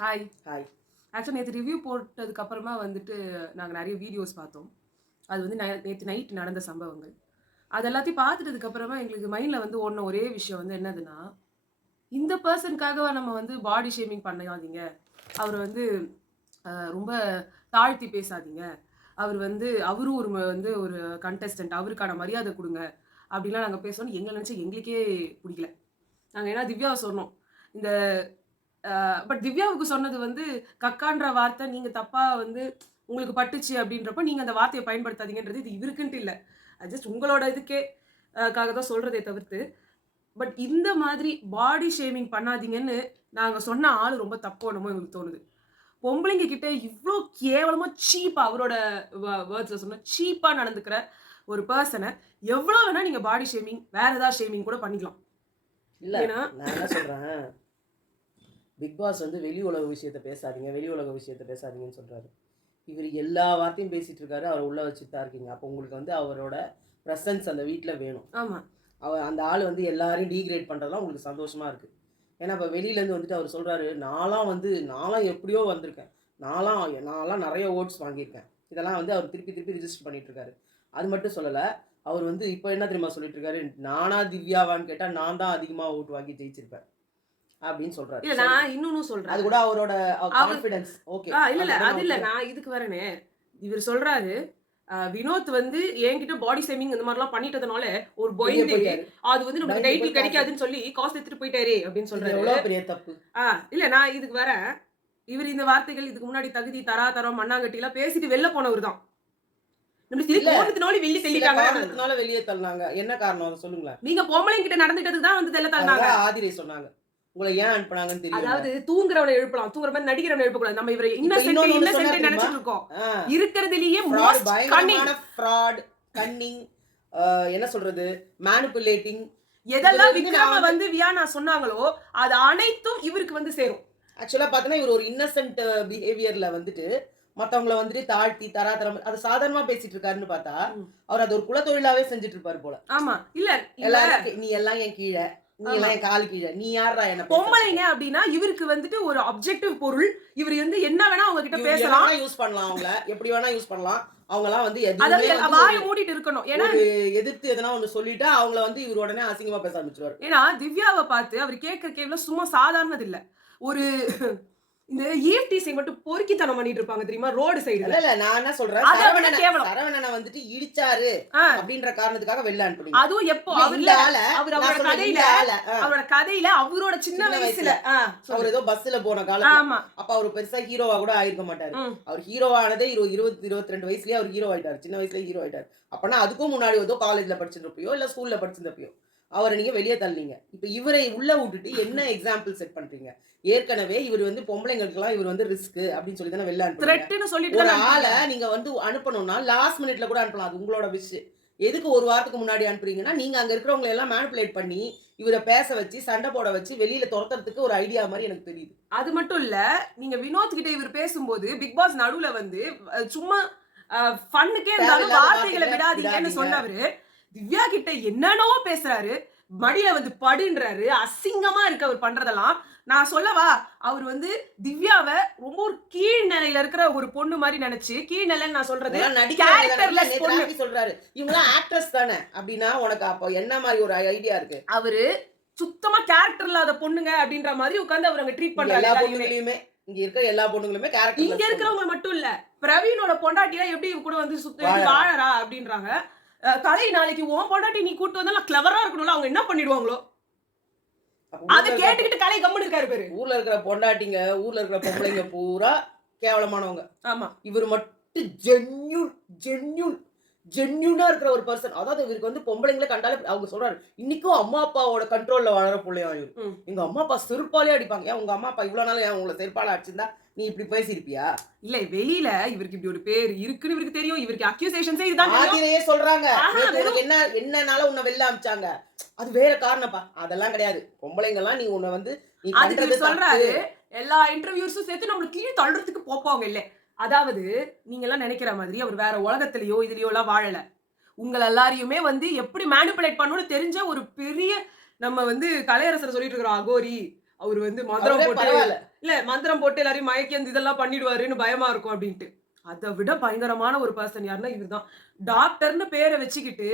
Hi. Hi. ஆக்சுவலா நேத்து review போட்டதுக்கு அப்புறமா வந்துட்டு நாங்க நெறைய வீடியோஸ் பார்த்தோம். அது வந்து நேத்து நைட் நடந்த சம்பவங்கள். அது எல்லாத்தையும் பார்த்துட்டதுக்கு அப்புறமா எங்களுக்கு மைண்ட்ல வந்து ஓடுன ஒரே விஷயம் வந்து என்னதுன்னா, இந்த பெர்சனுக்காகவா நம்ம வந்து பாடி ஷேமிங் பண்ணாதீங்க. அவர வந்து ரொம்ப தாழ்த்தி பேசாதீங்க. அவரும் ஒரு கண்டெஸ்டன்ட். அவருக்கான மரியாதை குடுங்க. அப்படிலாம் நாங்க பேசணும்னு எங்கள நெனச்சு எங்களுக்கே புடிக்கல. நாங்க ஏன்னா திவ்யாவ சொன்னோம். இந்த பட் திவ்யாவுக்கு சொன்னது வந்து கக்கான்ற வார்த்தை நீங்க தப்பா வந்து உங்களுக்கு பட்டுச்சு அப்படின்றப்ப நீங்க அந்த வார்த்தையை பயன்படுத்தாதீங்கன்றது இது இவருக்குன்ட்டு இல்ல. அது ஜஸ்ட் உங்களோட இதுக்கே காக தான் சொல்றதே தவிர்த்து. பட் இந்த மாதிரி பாடி ஷேமிங் பண்ணாதீங்கன்னு நாங்க சொன்ன ஆளு ரொம்ப தப்போ என்னமோ எங்களுக்கு தோணுது. பொம்பளைங்க கிட்ட இவ்ளோ கேவலமா சீப்பா அவரோட வேர்ட்ஸ்ல சொன்ன சீப்பா நடந்துக்கிற ஒரு பெர்சன எவ்வளவு வேணா நீங்க பாடி ஷேமிங் வேற ஏதாவது ஷேமிங் கூட பண்ணிக்கலாம். இல்ல ஏன்னா நான் என்ன சொல்றேன், பிக் பாஸ் வந்து வெளி உலக விஷயத்த பேசாதீங்க, வெளி உலக விஷயத்த பேசாதீங்கன்னு சொல்றாரு. இவர் எல்லா வார்த்தையும் பேசிட்டு இருக்காரு. அவரை உள்ள வச்சுட்டு தான் இருக்கீங்க. அப்போ உங்களுக்கு வந்து அவரோட ப்ரெசன்ஸ் அந்த வீட்ல வேணும். ஆமா. அந்த ஆள் வந்து எல்லாரையும் டீக்ரேட் பண்றதெல்லாம் உங்களுக்கு சந்தோஷமா இருக்கு. ஏன்னா இப்போ வெளியிலேருந்து வந்துட்டு அவர் சொல்றாரு, நான்லாம் எப்படியோ வந்திருக்கேன். நான்லாம் நிறைய ஓட்ஸ் வாங்கியிருக்கேன். இதெல்லாம் வந்து அவர் திருப்பி திருப்பி ரிஜிஸ்டர் பண்ணிட்டு இருக்காரு. அது மட்டும் சொல்லல. அவர் வந்து இப்போ என்ன தெரியுமா சொல்லிட்டு இருக்காரு, நானா திவ்யாவான்னு கேட்டா நான் தான் அதிகமா ஓட்டு வாங்கி ஜெயிச்சிருப்பேன் அப்படின்னு சொல்றாரு. இல்ல நான் இன்னொன்னும் சொல்றேன். அது கூட அவரோட கான்ஃபிடன்ஸ். ஓகே. இல்ல அது இல்ல நான் இதுக்கு வரேனே. இவர் சொல்றாரு வினோத் வந்து என்கிட்ட பாடி ஷேமிங் இந்த மாதிரிலாம் பண்ணிட்டதுனால ஒரு பயந்து அது வந்து நமக்கு டைட்டில் கிடைக்காதுன்னு சொல்லி காசு எடுத்துட்டு போயிட்டாரே அப்படின்னு சொல்றாரு. எவ்வளவு பெரிய தப்பு. இல்ல நான் இதுக்கு வரேன். இவர் இந்த வார்த்தைகள் இதுக்கு முன்னாடி தகுதி தரம் மண்ணாங்கட்டி எல்லாம் பேசிட்டு வெளில போனவர் தான். வெளியே தள்ளினாங்க. என்ன காரணம் சொல்லுங்களேன். நீங்க பொம்பளைங்க கிட்ட நடந்துட்டதுக்கு தான் வந்து தெல்ல தள்ளினாங்க. ஆதிரை சொன்னாங்க. உங்களை ஏன் அனுப்புனாங்கன்னு தெரியும். அதாவது தூங்குறவனை எழுப்பலாம். தூங்குற மாதிரி நடிக்கிறவனை எழுப்ப கூடாது. நம்ம இவரை இன்னசென்ட் நினைச்சிட்டு இருக்கோம். இருக்கிறதுலயே மோஸ்ட் கன்னிங் ஃப்ராட், கன்னிங், என்ன சொல்றது, மேனிபுலேட்டிங் எதெல்லாம் விக்ரம வந்து வியானா சொன்னாங்களோ அது அனைத்தும் இவருக்கு வந்து சேரும். ஆக்சுவலா பாத்தீங்கன்னா இவர் ஒரு இன்னசென்ட் பிஹேவியர்ல வந்துட்டு மத்தவங்கள வந்துட்டு தாழ்த்தி தராதரம் அது சாதாரணமா பேசிட்டு இருக்காருன்னு பார்த்தா அவர் அது ஒரு குலத்தொழிலாவே செஞ்சுட்டு இருப்பாரு போல. ஆமா. இல்ல நீ எல்லாம் என் கீழே, நீ எல்லாம் என் கால் கீழே, நீ யாரா என்ன பொம்பளைங்க அப்படின்னா இவருக்கு வந்துட்டு ஒரு அப்ஜெக்டிவ் பொருள். இவர் வந்து என்ன வேணா அவங்க கிட்ட பேசலாம், யூஸ் பண்ணலாம், அவங்கள எப்படி வேணா யூஸ் பண்ணலாம். அவங்கலாம் வந்து வாயை மூடிட்டு இருக்கணும். ஏன்னா எதிர்த்து எதனா ஒன்று சொல்லிட்டா அவங்கள வந்து இவர் உடனே அசிங்கமா பேச ஆரம்பிச்சிருவாரு. ஏன்னா திவ்யாவை பார்த்து அவர் கேட்கிற கேள்வி சும்மா சாதாரணது இல்ல. ஒரு இந்த ஈவ் டீசிங் மட்டும் பொறுக்கித்தனம் பண்ணிட்டு இருப்பாங்க தெரியுமா ரோடு சைடுல. இல்ல நான் என்ன சொல்றேன், சரவணனை வந்துட்டு இடிச்சாரு அப்படின்ற காரணத்துக்காக வெளில அனுப்புறீங்க. அதுவும் எப்போ அவரோட கதையில அவரோட சின்ன வயசுல அவர் ஏதோ பஸ்ல போன காலம். அப்ப அவர் பெருசா ஹீரோவா கூட ஆயிருக்க மாட்டாரு. அவர் ஹீரோவானதே 22 வயசுலயே அவர் ஹீரோ ஆயிட்டாரு. சின்ன வயசுல ஹீரோ ஆயிட்டாரு. அப்பனா அதுக்கும் முன்னாடி ஏதோ காலேஜ்ல படிச்சிருப்பையோ இல்ல ஸ்கூல்ல படிச்சிருந்தப்பையோ அவரை நீங்க வெளியே தள்ளினீங்க. இப்ப இவரை உள்ள விட்டுட்டு என்ன எக்ஸாம்பிள் செட் பண்றீங்க? ஏற்கனவே இவர் வந்து பொம்பளைங்களுக்குலாம் இவர் வந்து ரிஸ்க் அப்படின்னு சொல்லி தானே வெளில அனுப்புறீங்க. ஒரு ஆளை நீங்க வந்து அனுப்பணும்னா லாஸ்ட் மினிட்ல கூட அனுப்பலாம். அது உங்களோட விஷயம். எதுக்கு ஒரு வாரத்துக்கு முன்னாடி அனுப்புறீங்கன்னா நீங்க அங்க இருக்கிறவங்களை எல்லாம் மேனிபுலேட் பண்ணி இவரை பேச வச்சு சண்டை போட வச்சு வெளியில துரத்துறதுக்கு ஒரு ஐடியா மாதிரி எனக்கு தெரியுது. அது மட்டும் இல்ல, நீங்க வினோத் கிட்ட இவர் பேசும்போது பிக் பாஸ் நடுவுல வந்து சும்மா ஃபன்னுக்கே இருந்தாலும் வார்த்தைகளை விடாதீங்கன்னு சொன்னவரு திவ்யா கிட்ட என்னென்னவோ பேசுறாரு. மடியில வந்து படுன்றாரு. அசிங்கமா இருக்கு அவர் பண்றதெல்லாம். நான் சொல்லவா, அவர் வந்து திவ்யாவை ரொம்ப ஒரு கீழ்நிலையில இருக்கிற ஒரு பொண்ணு மாதிரி நினைச்சு, கீழ்நிலைன்னு நான் சொல்றது கேரக்டர்லெஸ் பொண்ணு சொல்றாரு. இவங்க ஆக்ட்ரஸ் தானே அப்படின்னா உனக்கு அப்ப என்ன மாதிரி ஒரு ஐடியா இருக்கு? அவரு சுத்தமா கேரக்டர் இல்லாத பொண்ணுங்க அப்படின்ற மாதிரி உட்கார்ந்து அவர் அங்க ட்ரீட் பண்றாரு. எல்லா பொண்ணுங்களுமே இங்க இருக்கிற எல்லா பொண்ணுங்களுமே கேரக்டர். இங்க இருக்கிறவங்க மட்டும் இல்ல, பிரவீனோட பொண்டாட்டியா எப்படி கூட வந்து வாழறா அப்படின்றாங்க. கலை நாளைக்கு உன் பொண்டாட்டி நீ கூட்டு வந்தா கிளவரா இருக்கணும்ல, அவங்க என்ன பண்ணிடுவாங்களோ அதை கேட்டுக்கிட்டு கலை கம்முன்னு இருக்காரு பேரு. ஊர்ல இருக்கிற பொண்டாட்டிங்க, ஊர்ல இருக்கிற பொம்பளைங்க பூரா கேவலமானவங்க. ஆமா. இவர் மட்டும் ஜென்யூனா இருக்கிற ஒரு பர்சன். அதாவது இவருக்கு வந்து பொம்பளைங்களை கண்டாலே அவங்க சொல்றாரு இன்னைக்கும் அம்மா அப்பாவோட கண்ட்ரோல்ல வளர பிள்ளையா இவரு. எங்க அம்மா அப்பா செருப்பாலே அடிப்பாங்க. ஏன் உங்க அம்மா அப்பா இவ்வளவு நாள் ஏன் உங்களை செருப்பால அடிச்சிருந்தா நீ இப்படி பேசிருப்பியா? இல்ல வெளியில இவருக்கு இப்படி ஒரு பேர் இருக்குன்னு இவருக்கு தெரியும். இவருக்கு அக்யூசேஷன்ஸே இதுதான் ஆதிரையே சொல்றாங்க. என்னனால உன்னை வெளில அமிச்சாங்க அது வேற காரணப்பா. அதெல்லாம் கிடையாது. பொம்பளைங்க எல்லாம் நீ உன்னை வந்து அதுக்கு சொல்றாரு. எல்லா இன்டர்வியூஸும் சேர்த்து நம்மளுக்கு கீழே தள்ளுறதுக்கு போப்பாங்க இல்ல. அதாவது நீங்க எல்லாம் நினைக்கிற மாதிரி அவர் வேற உலகத்திலயோ இதுலயோ எல்லாம் வாழல. உங்களை எல்லாரையுமே வந்து எப்படி மேனிபுலேட் பண்ணணும்னு தெரிஞ்ச ஒரு பெரிய நம்ம வந்து கலையரசர் சொல்லிட்டு இருக்கிறோம் அகோரி அவர் வந்து மந்திரம் போட்டு பரவாயில்ல. இல்ல மந்திரம் போட்டு எல்லாரையும் மயக்கி அந்த இதெல்லாம் பண்ணிடுவாருன்னு பயமா இருக்கும் அப்படின்ட்டு. அதை விட பயங்கரமான ஒரு பர்சன் யாருன்னா இவர்தான். டாக்டர்னு பேரை வச்சுக்கிட்டு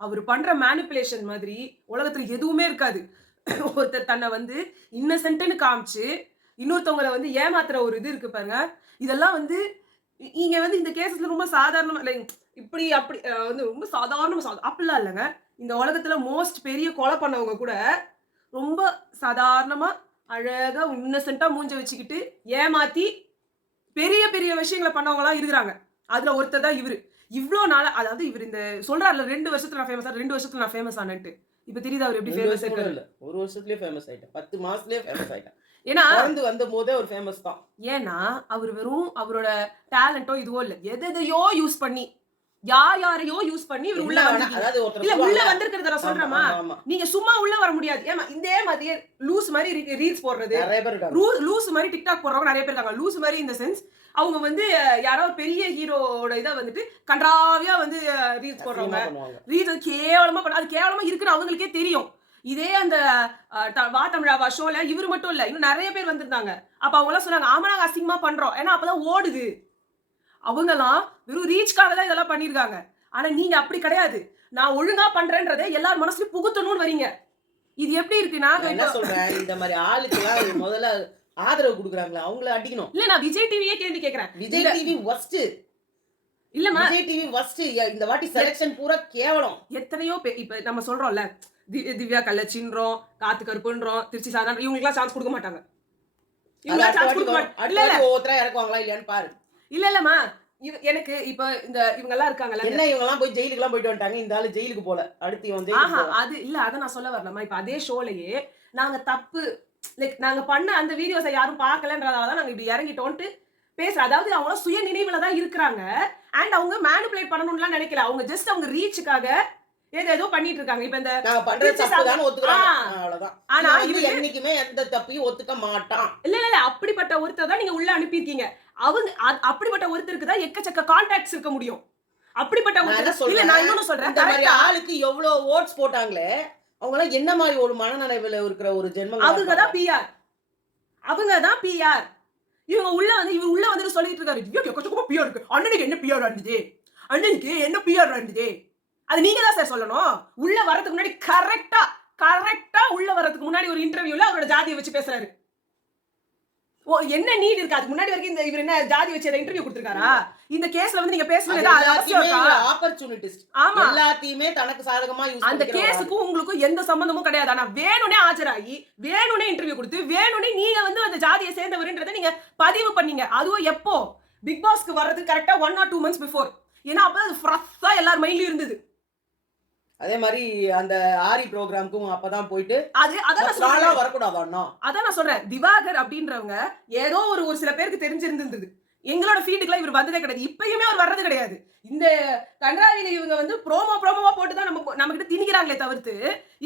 அவர் பண்ற மேனிபுலேஷன் மாதிரி உலகத்துல எதுவுமே இருக்காது. ஒருத்தர் தன்னை வந்து இன்னசென்ட்னு காமிச்சு இன்னொருத்தவங்களை வந்து ஏமாத்துற ஒரு இது இருக்கு பாருங்க. இதெல்லாம் வந்து நீங்க வந்து இந்த கேசஸ்ல ரொம்ப சாதாரணமா இப்படி அப்படி வந்து ரொம்ப சாதாரணமா அப்படிலாம் இல்லைங்க. இந்த உலகத்துல மோஸ்ட் பெரிய கொலை பண்ணவங்க கூட ரொம்ப சாதாரணமா அழகா இன்னசென்ட்டா மூஞ்ச வச்சுக்கிட்டு ஏமாத்தி பெரிய பெரிய விஷயங்களை பண்ணவங்களாம் இருக்கிறாங்க. அதுல ஒருத்தர் தான் இவரு. இவ்ளோ நாளா அதாவது இவர் இந்த சொல்றாருல 2 வருஷத்துல நான் ஃபேமஸ் 2 வருஷத்துல நான் ஃபேமஸ் ஆனேன்ட்டு. இப்ப தெரியுதா அவர் எப்படி ஃபேமஸ் ஆயிட்டாரு? இல்ல 1 வருஷத்துலயே ஃபேமஸ் ஆயிட்டேன். 10 மாசத்துலயே ஃபேமஸ் ஆயிட்டேன். ஏன்னா பிறந்து வந்தபோதே ஒரு ஃபேமஸ் தான். ஏன்னா அவர் வெறும் அவரோட டேலண்டோ இதுவோ இல்ல, எதையோ யூஸ் பண்ணி யாரையோ யூஸ் பண்ணி இவர் உள்ள அதாவது இல்ல உள்ள வந்திருக்கிறத நான் சொல்றேமா, நீங்க சும்மா உள்ள வர முடியாது. ஏமா இதே மாதிரி லூஸ் மாதிரி ரீல்ஸ் போடுறது, லூஸ் மாதிரி டிக்டாக் போடுறவங்க நிறைய பேர் இருக்காங்க. லூஸ் மாதிரி இந்த சென்ஸ் அவங்க வந்து யாரோ பெரிய ஹீரோட இதை வந்துட்டு கன்றாவியா வந்து ரீல்ஸ் போடுறவங்க, ரீல்ஸ் கேவலமா அது கேவலமா இருக்குன்னு அவங்களுக்கே தெரியும். இதே அந்த வா தமிழாவா ஷோல இவர் மட்டும் இல்ல, இன்னும் நிறைய பேர் வந்திருந்தாங்க. அப்ப அவங்க எல்லாம் சொன்னாங்க ஆமா நாங்க அசிங்கமா பண்றோம், ஏன்னா அப்பதான் ஓடுது. அவங்கலாம் வெறும் ரீச்காக தான் இதெல்லாம் பண்ணிருக்காங்க. ஆனா நீங்க அப்படி கிடையாது. நான் ஒழுங்கா பண்றேன்றதை எல்லார் மனசுலயும் புகுத்தணும்னு வரீங்க. இது எப்படி இருக்குன்னா என்ன சொல்றேன், இந்த மாதிரி ஆளுக்கெல்லாம் முதல்ல ஆதரவு கொடுக்குறாங்களா அவங்கள அடிக்கணும். இல்ல நான் விஜய் டிவியே கேள்வி கேக்குறேன். விஜய் டிவி வர்ஸ்ட் இல்லமா, விஜய் டிவி வர்ஸ்ட். இந்த வாட்டி செலக்ஷன் பூரா கேவலம். எத்தனையோ இப்ப நம்ம சொல்றோம்ல திவ்யா கள்ளச்சின்றோம், காத்து கருப்புன்றோம், திருச்சி சாதாரண இவங்களுக்குலாம் சான்ஸ் கொடுக்க மாட்டாங்க. இவங்க சான்ஸ் கொடுக்க மாட்டாங்க. இல்ல ஒவ்வொருத்தரா இறக்குவாங்களா இல்லையான்னு பாரு. இல்லம்மா எனக்கு இப்ப இந்த இவங்க எல்லாம் இருக்காங்கல்ல, என்ன இவங்க எல்லாம் போய் ஜெயிலுக்கு எல்லாம் போயிட்டு வந்துட்டாங்க, இந்த ஆளு ஜெயிலுக்கு போல, அடுத்து இவன் ஜெயிலுக்கு அது இல்ல. அத நான் சொல்ல வரலமா. இப்ப அதே ஷோலயே நாங்க தப்பு லைக் நாங்க பண்ண அந்த வீடியோஸை யாரும் பார்க்கலன்றதால தான் நாங்க இப்படி இறங்கிட்டோம்ட்டு பேசுறோம். அதாவது அவங்க சுய நினைவுல தான் இருக்கிறாங்க. அண்ட் அவங்க மேனிபுலேட் பண்ணணும்லாம் நினைக்கல. அவங்க ஜஸ்ட் அவங்க ரீச்சுக்காக ஏதோ பண்ணிட்டு இருக்காங்க. இப்ப இந்த நாங்க பண்றது தப்புதான் ஒத்துக்கறாங்க, அவ்வளவுதான். ஆனா இவன் என்னைக்குமே எந்த தப்பையும் ஒத்துக்க மாட்டான். இல்ல அப்படிப்பட்ட ஒருத்தர் தான் நீங்க உள்ள அனுப்பி இருக்கீங்க. அவங்க அப்படிப்பட்ட ஒருத்தருக்கு தான் எக்கச்சக்க கான்டாக்ட்ஸ் இருக்க முடியும். அப்படிப்பட்ட ஒருத்தர் இல்ல நான் இன்னொன்னு சொல்றேன், இந்த மாதிரி ஆளுக்கு எவ்வளவு ஓட்ஸ் போட்டாங்களே அவங்க எல்லாம் என்ன மாதிரி ஒரு மனநிலையில இருக்கிற ஒரு ஜென்மம். அவங்க தான் பிஆர். இவங்க உள்ள வந்து இவர் உள்ள வந்து சொல்லிட்டு இருக்காரு, எக்கச்சக்கமா பிஆர் இருக்கு, அண்ணனுக்கு என்ன பிஆர் இருந்தது, அண்ணனுக்கு என்ன பிஆர் இருந்தது, அது நீங்க தான் சார் சொல்லணும். உள்ள வரதுக்கு முன்னாடி கரெக்டா உள்ள வரதுக்கு முன்னாடி ஒரு இன்டர்வியூல அவரோட ஜாதியை வச்சு பேசுறாரு. ஓ என்ன நீட் இருக்கு, அதுக்கு முன்னாடி வரைக்கும் இந்த இவர் என்ன ஜாதி வச்சு அதை இன்டர்வியூ கொடுத்திருக்காரா? இந்த கேஸ்ல வந்து நீங்க பேசுறது ஆப்பர்ச்சுனிட்டிஸ் எல்லாத்தையுமே தனக்கு சாதகமா யூஸ் அந்த கேஸுக்கும் உங்களுக்கும் எந்த சம்பந்தமும் கிடையாது. ஆனா வேணும்னே ஆஜராகி வேணும்னே இன்டர்வியூ கொடுத்து வேணும்னே நீங்க வந்து அந்த ஜாதியை சேர்ந்தவர்ன்றதை நீங்க பதிவு பண்ணீங்க. அதுவும் எப்போ பிக் பாஸ்க்கு வர்றது கரெக்டா 1 or 2 months பிஃபோர். ஏன்னா அப்பதான் அது ஃப்ரெஷ்ஷா எல்லார் மைண்ட்லயும் இருந்தது. அதே மாதிரி அந்த ஆரி ப்ரோகிராம்க்கும் அப்பதான் போயிட்டு அதான் வரக்கூடாது அண்ணா. அதான் நான் சொல்றேன், திவாகர் அப்படின்றவங்க ஏதோ ஒரு சில பேருக்கு தெரிஞ்சிருந்தது. எங்களோட ஃபீல்டுக்குலாம் இவர் வந்ததே கிடையாது. இப்பயுமே அவர் வர்றது கிடையாது. இந்த கன்றாவில இவங்க வந்து ப்ரோமோவா போட்டு தான் நம்ம கிட்ட திணிக்கிறாங்களே தவிர்த்து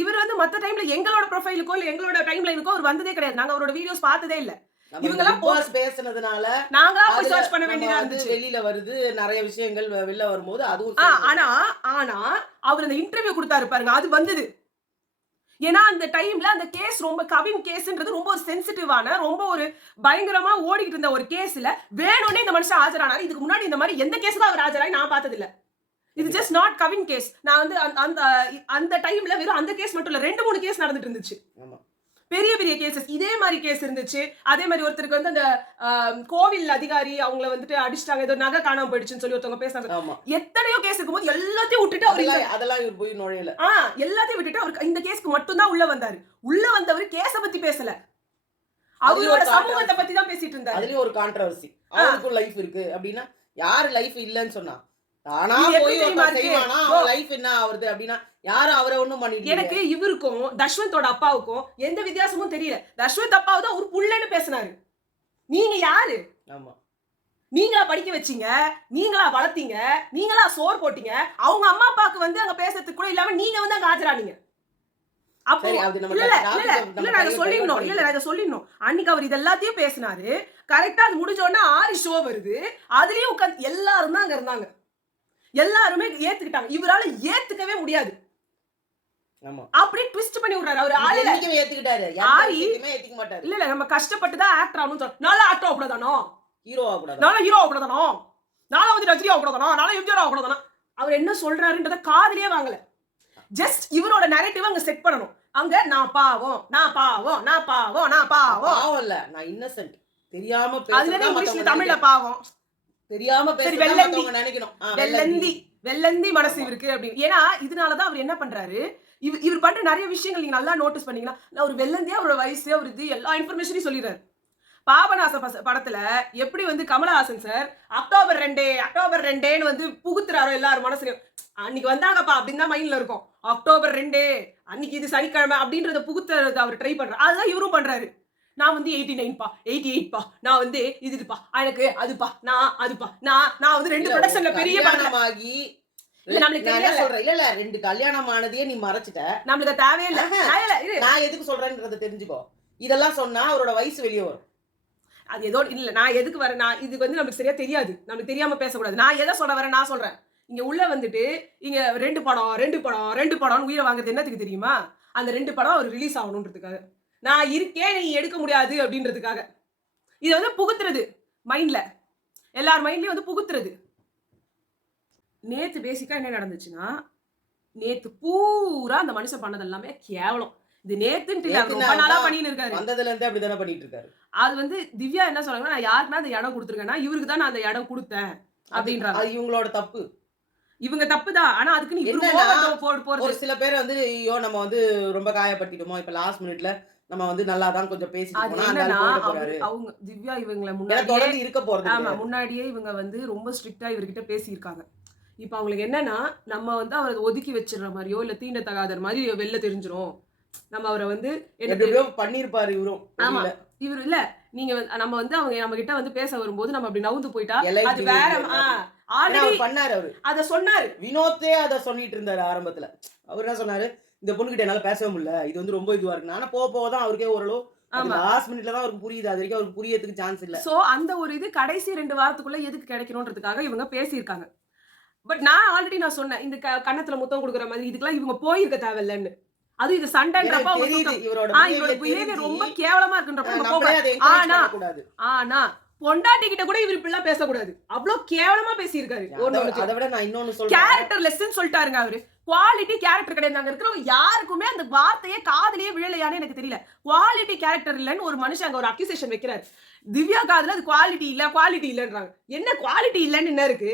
இவர் வந்து மத்த டைம்ல எங்களோட ப்ரொஃபைலுக்கோ இல்ல எங்களோட டைம் லைனுக்கோ அவர் வந்ததே கிடையாது. நாங்க அவரோட வீடியோஸ் பார்த்ததே இல்ல. இவங்கெல்லாம் போஸ்ட் பேசுனதுனால நாங்க போய் சர்ச் பண்ண வேண்டியதா இருந்துச்சு. வெளியில வருது நிறைய விஷயங்கள் வெளில வரும்போது அதுவும் ஆனா அவர் அந்த இன்டர்வியூ கொடுத்தாரு பாருங்க, அது வந்தது. ஏன்னா அந்த டைம்ல அந்த கேஸ் ரொம்ப கவின் கேஸ்ன்றது ரொம்ப ஒரு சென்சிட்டிவான ரொம்ப ஒரு பயங்கரமா ஓடிக்கிட்டு இருந்த ஒரு கேஸ்ல வேணும்னே இந்த மனுஷன் ஆஜரானாரு. இதுக்கு முன்னாடி இந்த மாதிரி எந்த கேஸ் தான் அவர் ஆஜராகி நான் பார்த்தது இல்ல. இது ஜஸ்ட் நாட் கவின் கேஸ். நான் வந்து அந்த டைம்ல வெறும் அந்த கேஸ் மட்டும் இல்ல 2-3 கேஸ் நடந்துட்டு இருந்துச்சு. பெரிய பெரிய கேசஸ் இதே மாதிரி கேஸ் இருந்துச்சு. அதே மாதிரி ஒருத்தருக்கு வந்து அந்த கோவில் அதிகாரி அவங்கள வந்துட்டு அடிச்சிட்டாங்க, ஏதோ நகை காணாம போயிடுச்சுன்னு சொல்லி ஒருத்தவங்க பேசுறாங்க. எத்தனையோ கேஸ் இருக்கும்போது எல்லாத்தையும் விட்டுட்டு அவர் அதெல்லாம் இவர் போய் நுழையல. எல்லாத்தையும் விட்டுட்டு அவர் இந்த கேஸ்க்கு மட்டும் தான் உள்ள வந்தாரு. உள்ள வந்தவர் கேஸ பத்தி பேசல, அவரோட சமூகத்தை பத்தி தான் பேசிட்டு இருந்தாரு. அதுலயும் ஒரு கான்ட்ரோவர்சி. அவருக்கும் லைஃப் இருக்கு அப்படின்னா யாரு லைஃப் இல்லன்னு சொன்னா தானா போய் செய்வானா, லைஃப் என்ன ஆவறது அப்படின்னா யாரும் அவரை ஒண்ணும் பண்ணிட்டு. எனக்கு இவருக்கும் தஷ்வந்தோட அப்பாவுக்கும் எந்த வித்தியாசமும் தெரியல. தஷ்வந்த் அப்பாவு தான் ஒரு புள்ளன்னு பேசினாரு. நீங்க யாரு? ஆமா, நீங்களா படிக்க வச்சீங்க, நீங்களா வளர்த்தீங்க, நீங்களா சோறு போட்டீங்க. அவங்க அம்மா அப்பாவுக்கு வந்து அங்க பேசுறதுக்கு கூட இல்லாம நீங்க வந்து அங்க ஆஜரானீங்க. அப்போ சொல்லிடணும். அன்னைக்கு அவர் இது எல்லாத்தையும் பேசினாரு. கரெக்டா அது முடிஞ்ச உடனே ஆரி ஷோ வருது. அதுலயும் உட்கார்ந்து எல்லாரும் தான் அங்க இருந்தாங்க. எல்லாருமே ஏத்துக்கிட்டாங்க. இவரால ஏத்துக்கவே முடியாது. ஆமா. அப்படியே ட்விஸ்ட் பண்ணி விடுறாரு. அவரு ஆளு என்னைக்குமே ஏத்துக்கிட்டாரு. எந்த ஆரி விஷயத்தையுமே ஏத்துக்க மாட்டாரு. இல்ல நம்ம கஷ்டப்பட்டு தான் ஆக்டர் ஆகணும்னு சொல்றோம். நல்லா ஆக்டர் ஆகக்கூடாதானோ? ஹீரோ ஆகக்கூடாதா? நானும் ஹீரோ ஆகக்கூடாதானோ? நானும் வந்து ரஜினி ஆகக்கூடாதானோ? நானும் எம்ஜிஆர் ஆகக்கூடாதானோ? அவர் என்ன சொல்றாருன்றத காதுலயே வாங்கல. ஜஸ்ட் இவரோட நரேட்டிவ் அங்க செட் பண்ணணும். அங்க நான் பாவம், நான் பாவம், நான் பாவம், நான் பாவம். பாவம் இல்ல. நான் இன்னசென்ட். தெரியாம அதுல பேசுறதா இங்கிலீஷ்ல மத்தவங்க தமிழ்ல நினைக்கணும். பாவம். தெரியாம சரி பேசுறதா வெள்ளந்தி. மத்தவங்க நினைக்கணும். வெள்ளந்தி. வெள்ளந்தி மனசு ஆமா. இவருக்கு அப்படின்னு. ஏன்னா இதனால தான் அவர் என்ன பண்றாரு? இவர் பண்ற நிறைய விஷயங்கள் நீங்க நல்லா நோட்டீஸ் பண்ணீங்கன்னா, நான் ஒரு வெள்ளந்தியா அவரோட வயசு, அவர் இது எல்லா இன்ஃபர்மேஷனையும் சொல்லிடுறாரு. பாபநாசம் படத்துல எப்படி வந்து கமலஹாசன் சார் அக்டோபர் 2 அக்டோபர் 2ன்னு வந்து புகுத்துறாரோ எல்லாரும் மனசுலயும். அன்னைக்கு வந்தாங்கப்பா அப்படின்னு தான் மைண்ட்ல இருக்கும். அக்டோபர் 2 அன்னைக்கு இது சனிக்கிழமை அப்படின்றத புகுத்துறது அவர் ட்ரை பண்றாரு. அதுதான் இவரும் பண்றாரு. நான் வந்து 89பா 88பா நான் வந்து இதுப்பா எனக்கு அதுப்பா நான் அதுப்பா நான் வந்து 2 ப்ரொடக்ஷன்ல பெரிய கல்யாணமாகி இல்ல நம்மளுக்கு நான் என்ன தெரியல. சொல்றேன் இல்ல 2 கல்யாணம் ஆனதையே நீ மறைச்சிட்ட. நம்மளுக்கு தேவையே இல்ல. நான் எதுக்கு சொல்றேன்றத தெரிஞ்சுக்கோ. இதெல்லாம் சொன்னா அவரோட வயசு வெளியே வரும். அது ஏதோ இல்ல நான் எதுக்கு வரேன், நான் இது வந்து நமக்கு சரியா தெரியாது, நமக்கு தெரியாம பேசக்கூடாது. நான் எதை சொல்ல வரேன் நான் சொல்றேன். இங்க உள்ள வந்துட்டு இங்க 2 படம் உயிரை வாங்குறது என்னத்துக்கு தெரியுமா? அந்த 2 படம் அவர் ரிலீஸ் ஆகணுன்றதுக்காக. நான் இருக்கேன் நீ எடுக்க முடியாது அப்படின்றதுக்காக. இது வந்து புகுத்துறது மைண்ட்ல, எல்லார் மைண்ட்லயும் வந்து புகுத்துறது. நேத்து பேசிக்கா என்ன நடந்துச்சுன்னா, நேத்து பூரா அந்த மனுஷன் பண்ணது எல்லாமே கேவலம். இது நேத்துன்ட்டு இல்ல, ரொம்ப நாளா பண்ணிட்டு இருக்காரு. வந்ததுல இருந்தே அப்படிதானே பண்ணிட்டு இருக்காரு. அது வந்து திவ்யா என்ன சொல்றாங்கன்னா, நான் யாருக்குன்னா அந்த இடம் கொடுத்துருக்கேன்னா இவருக்கு தான் நான் அந்த இடம் கொடுத்தேன் அப்படின்றாங்க. அது இவங்களோட தப்பு. இவங்க தப்பு தான். ஆனா அதுக்கு நீ போறது. ஒரு சில பேர் வந்து ஐயோ நம்ம வந்து ரொம்ப காயப்பட்டுட்டோமோ, இப்ப லாஸ்ட் மினிட்ல நம்ம வந்து நல்லா தான் கொஞ்சம் பேசிட்டு அது போனா அந்த என்னன்னா ஆள் போயிட போறாரு. அவங்க திவ்யா இவங்கள ஏன்னா முன்னாடியே தொடர்ந்து இருக்க போறது ஆமா கிடையாது. முன்னாடியே இவங்க வந்து ரொம்ப ஸ்ட்ரிக்ட்டா இவர்கிட்ட பேசியிருக்காங்க. இப்ப அவங்களுக்கு என்னன்னா, நம்ம வந்து அவரை ஒதுக்கி வச்சிடுற மாதிரியோ இல்ல தீண்டத்தகாதர் மாதிரி வெளில தெரிஞ்சிரும். நம்ம அவரை வந்து எப்படியோ பண்ணிருப்பாரு இவரும். ஆமா வெளியில. இவரு இல்ல நீங்க நம்ம வந்து அவங்க நம்ம கிட்ட வந்து பேச வரும்போது நம்ம அப்படி நவுந்து போயிட்டா எல்லை அது வேற. ஏன்னா ஆல்ரெடி அவர் பண்ணாரு அவரு. அத சொன்னாரு. வினோத்தே அத சொல்லிட்டு இருந்தாரு ஆரம்பத்துல. அவர் என்ன சொன்னாரு? இந்த பொண்ணுகிட்ட என்னால பேசவே முடியல. இது வந்து ரொம்ப இதுவா இருக்கு. ஆனா போக போக தான் அவருக்கே ஓரளவு அது ஆமா. லாஸ்ட் மினிட்ல தான் அவருக்கு புரியுது. அது வரைக்கும் அவருக்கு புரியறதுக்கு சான்ஸ் இல்ல. சோ அந்த ஒரு இது கடைசி 2 வாரத்துக்குள்ள எதுக்கு கிடைக்கணும்ன்றதுக்காக இவங்க பேசியிருக்காங்க. பட் நான் ஆல்ரெடி நான் சொன்னேன். இந்த கன்னத்துல முத்தம் குடுக்குற மாதிரி இதுக்கெல்லாம் இவங்க போயிருக்க தேவையில்லன்னு. அது இது சண்டைன்றப்ப எனக்கு தெரியுது இவரோட இவரோட பிஹேவியர் ரொம்ப கேவலமா இருக்குன்றப்ப நம்ம நம்மளே அதை போக. என்கரேஜ் பண்ணக்கூடாது. ஆனா பொண்டாட்டி கிட்ட கூட இவர் இப்படிலாம் பேசக்கூடாது. அவ்ளோ கேவலமா பேசியிருக்காரு. அதை விட நான் இன்னொன்னு சொல்றேன். கேரக்டர் லெஸ்ன்னு சொல்லிட்டாருங்க அவரு. குவாலிட்டி கேரக்டர் கிடையாது. அங்க இருக்கிறவங்க யாருக்குமே அந்த வார்த்தையே காதுலயே விழலையான்னு எனக்கு தெரியல. குவாலிட்டி கேரக்டர் இல்லன்னு ஒரு மனுஷன் அங்க ஒரு அக்யூசேஷன் வைக்கிறாரு. திவ்யா காதுல அது குவாலிட்டி இல்லன்றாங்க. என்ன குவாலிட்டி இல்லன்னு என்ன இருக்கு?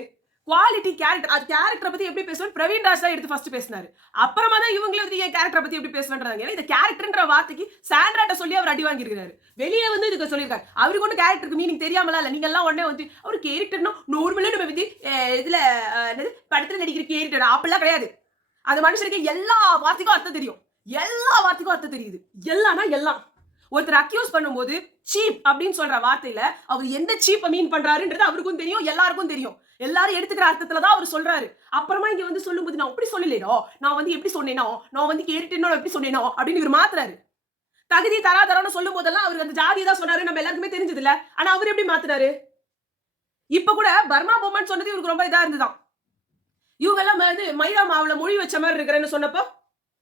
Quality character. அது கேரக்டரை பத்தி எப்படி பேசணும் பிரவீன் ராஜ் தான் எடுத்து ஃபர்ஸ்ட் பேசினாரு. அப்புறமா தான் இவங்களே வந்து என் கேரக்டரை பத்தி எப்படி பேசணும்ன்றாங்க. ஏன்னா இந்த கேரக்டர்ன்ற வார்த்தைக்கு சாண்ட்ராட்ட சொல்லி அவர் அடி வாங்கியிருக்காரு. வெளியே வந்து இதுக்கு சொல்லியிருக்காரு. அவருக்கு ஒன்றும் கேரக்டருக்கு மீனிங் தெரியாமலாம் இல்ல. நீங்க எல்லாம் உடனே வந்து அவர் கேரக்டர்னா நார்மலா நம்ம வந்து இதுல என்னது படத்துல நடிக்கிற கேரக்டர் அப்படிலாம் கிடையாது. அந்த மனுஷனுக்கு எல்லா வார்த்தைக்கும் அர்த்தம் தெரியும். எல்லா வார்த்தைக்கும் அர்த்தம் தெரியுது. எல்லாம்னா எல்லாம். ஒருத்தர் அக்யூஸ் பண்ணும்போது சீப் அப்படின்னு சொல்ற வார்த்தையில அவர் எந்த சீப்பை மீன் பண்றாருன்றது அவருக்கும் தெரியும், எல்லாருக்கும் தெரியும். எல்லாரும் எடுத்துக்கிற அர்த்தத்துல தான் அவர் சொல்றாரு. அப்புறமா இங்க வந்து சொல்லும்போது நான் அப்படி சொல்லலையோ, நான் வந்து எப்படி சொன்னேனோ, நான் வந்து கேட்டுனோ எப்படி சொன்னேனோ அப்படின்னு இவர் மாத்துறாரு. தகுதி தராதரம்னு சொல்லும் போதெல்லாம் அவர் அந்த ஜாதியை தான் சொன்னாரு. நம்ம எல்லாருக்குமே தெரிஞ்சது இல்ல. ஆனா அவர் எப்படி மாத்துறாரு? இப்ப கூட பர்மா பொம்மன் சொன்னது இவருக்கு ரொம்ப இதா இருந்துதான். இவங்க எல்லாம் வந்து மைதா மாவுல மொழி வச்ச மாதிரி இருக்கிறேன்னு சொன்னப்போ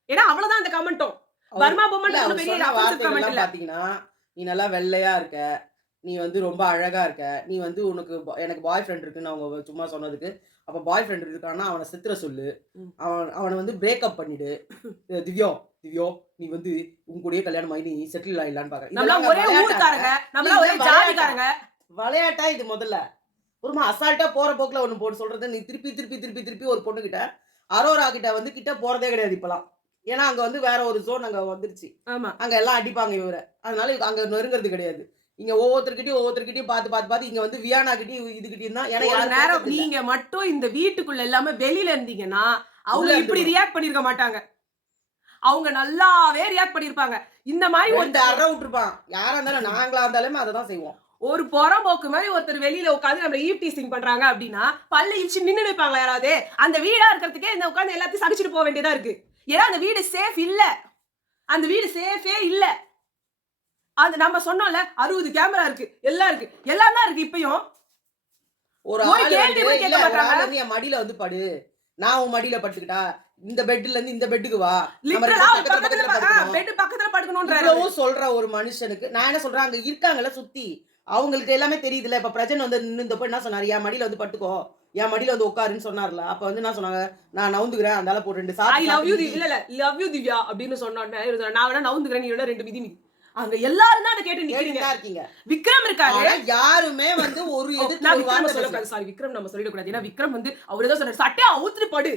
ஏன்னா அவ்வளவுதான் அந்த கமெண்ட்டும். பர்மா பொம்மன் பெரிய கமெண்ட் இல்ல. பாத்தீங்கன்னா நீ நல்லா வெள்ளையா இருக்க, நீ வந்து ரொம்ப அழகா இருக்க, நீ வந்து உனக்கு எனக்கு பாய் ஃப்ரெண்ட் இருக்குன்னு அவங்க சும்மா சொன்னதுக்கு அப்ப பாய் ஃப்ரெண்ட் இருக்கான்னா அவனை சித்திர சொல்லு, அவனை வந்து பிரேக்கப் பண்ணிடு. திவ்யோ நீ வந்து உன் கூடயே கல்யாணம் ஆகி நீ செட்டில் ஆயிடலான்னு பாக்க. விளையாட்டா இது முதல்ல ஒரு அசால்ட்டா போற போக்குல ஒண்ணு போட்டு சொல்றது. நீ திருப்பி ஒரு பொண்ணு கிட்ட அரோரா கிட்ட வந்து கிட்ட போறதே கிடையாது இப்பெல்லாம். ஏன்னா அங்க வந்து வேற ஒரு ஜோன் அங்க வந்துருச்சு. அங்க எல்லாம் அடிப்பாங்க இவரை. அதனால அங்க நெருங்கிறது கிடையாது. இங்க ஒவ்வொருத்தர்கிட்டயும் பார்த்து இங்க வந்து வியானா கிட்டயும் இதுகிட்டயும் தான். ஏன்னா நீங்க மட்டும் இந்த வீட்டுக்குள்ள எல்லாமே வெளியில இருந்தீங்கன்னா அவங்க இப்படி ரியாக்ட் பண்ணிருக்க மாட்டாங்க. அவங்க நல்லாவே ரியாக்ட் பண்ணிருப்பாங்க. இந்த மாதிரி ஒரு அரை விட்டுருப்பான். யாரா இருந்தாலும் நாங்களா இருந்தாலுமே அதை தான் செய்வோம். ஒரு புறம்போக்கு மாதிரி ஒருத்தர் வெளியில உட்காந்து நம்ம ஈவ் டீசிங் பண்றாங்க அப்படின்னா பல்ல இழிச்சு நின்று நிற்பாங்க யாராவது. அந்த வீடா இருக்கிறதுக்கே இந்த உட்காந்து எல்லாத்தையும் சகிச்சுட்டு போக வேண்டியதா இருக்கு. ஏன்னா அந்த வீடு சேஃப் இல்ல. அந்த வீடு சேஃபே இல்ல. அது நம்ம சொன்னோம்ல 60 கேமரா இருக்கு, எல்லாம் இருக்கு, எல்லாம் தான் இருக்கு. இப்பயும் ஒரு ஆளு கேட்க மாட்டாங்க. நீ மடியில வந்து படு, நான் உன் மடியில படுத்துக்கிட்டா இந்த பெட்ல இருந்து இந்த பெட்டுக்கு வா, நம்ம லிட்டரலா பக்கத்துல படுக்கணும். பெட் பக்கத்துல படுக்கணும்ன்றாரு. இவ்வளவும் சொல்ற ஒரு மனுஷனுக்கு நான் என்ன சொல்றேன், அங்க இருக்காங்கல்ல சுத்தி, அவங்களுக்கு எல்லாமே தெரியுதுல்ல. இப்ப பிரஜன் வந்து நின்னப்ப என்ன சொன்னாரு, என் மடியில வந்து படுத்துக்கோ, என் மடியில வந்து உட்காருன்னு சொன்னார்ல. அப்ப வந்து என்ன சொன்னாங்க, நான் நவுந்துக்கிறேன், அந்த ஆள போட்டு 2 ஐ சாத்து லவ் யூ சாத்து இல்ல லவ் யூ திவ்யா அப்படின்னு சொன்னோடனே இவரு சொன்னாரு, நான் வேணா நவுந்துக்கிறேன், நீ வேணா 2 மிதி மிதி. அங்க எல்லாரும் தான் அதை கேட்டு நிக்கிறீங்க. இருக்கீங்க. விக்ரம் இருக்காரு. ஆனா யாருமே வந்து ஒரு எதிர்த்து நான் ஒரு விக்ரம் வார்த்தை சொல்லக்கூடாது, சாரி விக்ரம் நம்ம சொல்லிடக்கூடாது. ஏன்னா விக்ரம் வந்து அவரு தான் சொன்னாரு, சட்டையா அவுத்துட்டு படு.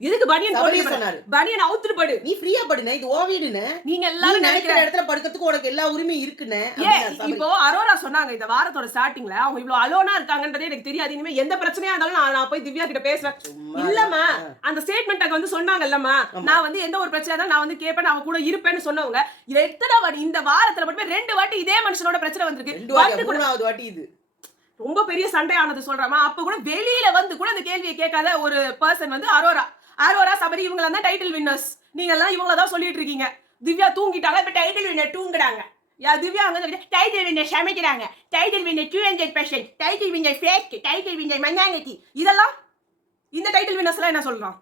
எதுக்கு பனியன் சபரி போட்டு சொன்னாரு. பனியன் அவுத்துட்டு படு. நீ ஃப்ரீயா படுனே, இது ஓ வீடுன்னு. நீங்க நீ எல்லாரும் நினைக்கிற நினைக்கிற இடத்துல படுக்கிறதுக்கு உனக்கு எல்லா உரிமையும் இருக்குன்னு. இப்போ அரோரா சொன்னாங்க இந்த வாரத்தோட ஸ்டார்டிங்ல அவங்க இவ்வளவு அலோனா இருக்காங்கன்றதே எனக்கு தெரியாது. இனிமே எந்த பிரச்சனையா இருந்தாலும் நான் போய் திவ்யா கிட்ட பேசுவேன். இல்லம்மா அந்த ஸ்டேட்மெண்ட் அங்க வந்து சொன்னாங்கல்லம்மா, நான் வந்து எந்த ஒரு பிரச்சனை இருந்தாலும் நான் வந்து கேட்பேன், அவ கூட இருப்பேன்னு சொன்னவங்க எத்தனை வாட்டி இந்த வாரத்துல மட்டுமே 2 வாட்டி இதே மனுஷனோட பிரச்சனை வந்திருக்கு. 3வது வாட்டி இது ரொம்ப பெரிய சண்டையானது சொல்றமா. அப்ப கூட வெளியில வந்து கூட அந்த கேள்வியை கேட்காத ஒரு பர்சன் வந்து அரோரா சபரி இவங்க தான் டைட்டில் வின்னர்ஸ். நீங்க எல்லாம் இவங்கள தான் சொல்லிட்டு இருக்கீங்க. திவ்யா தூங்கிட்டாங்க, இப்ப டைட்டில் வின்னர் தூங்குறாங்க. திவ்யா அங்க டைட்டில் வின்னர் சமைக்கிறாங்க, title winner 200%, title winner fake, title winner மண்ணாங்கட்டி. இதெல்லாம் இந்த டைட்டில் வின்னர்ஸ் எல்லாம் என்ன சொல்றான்?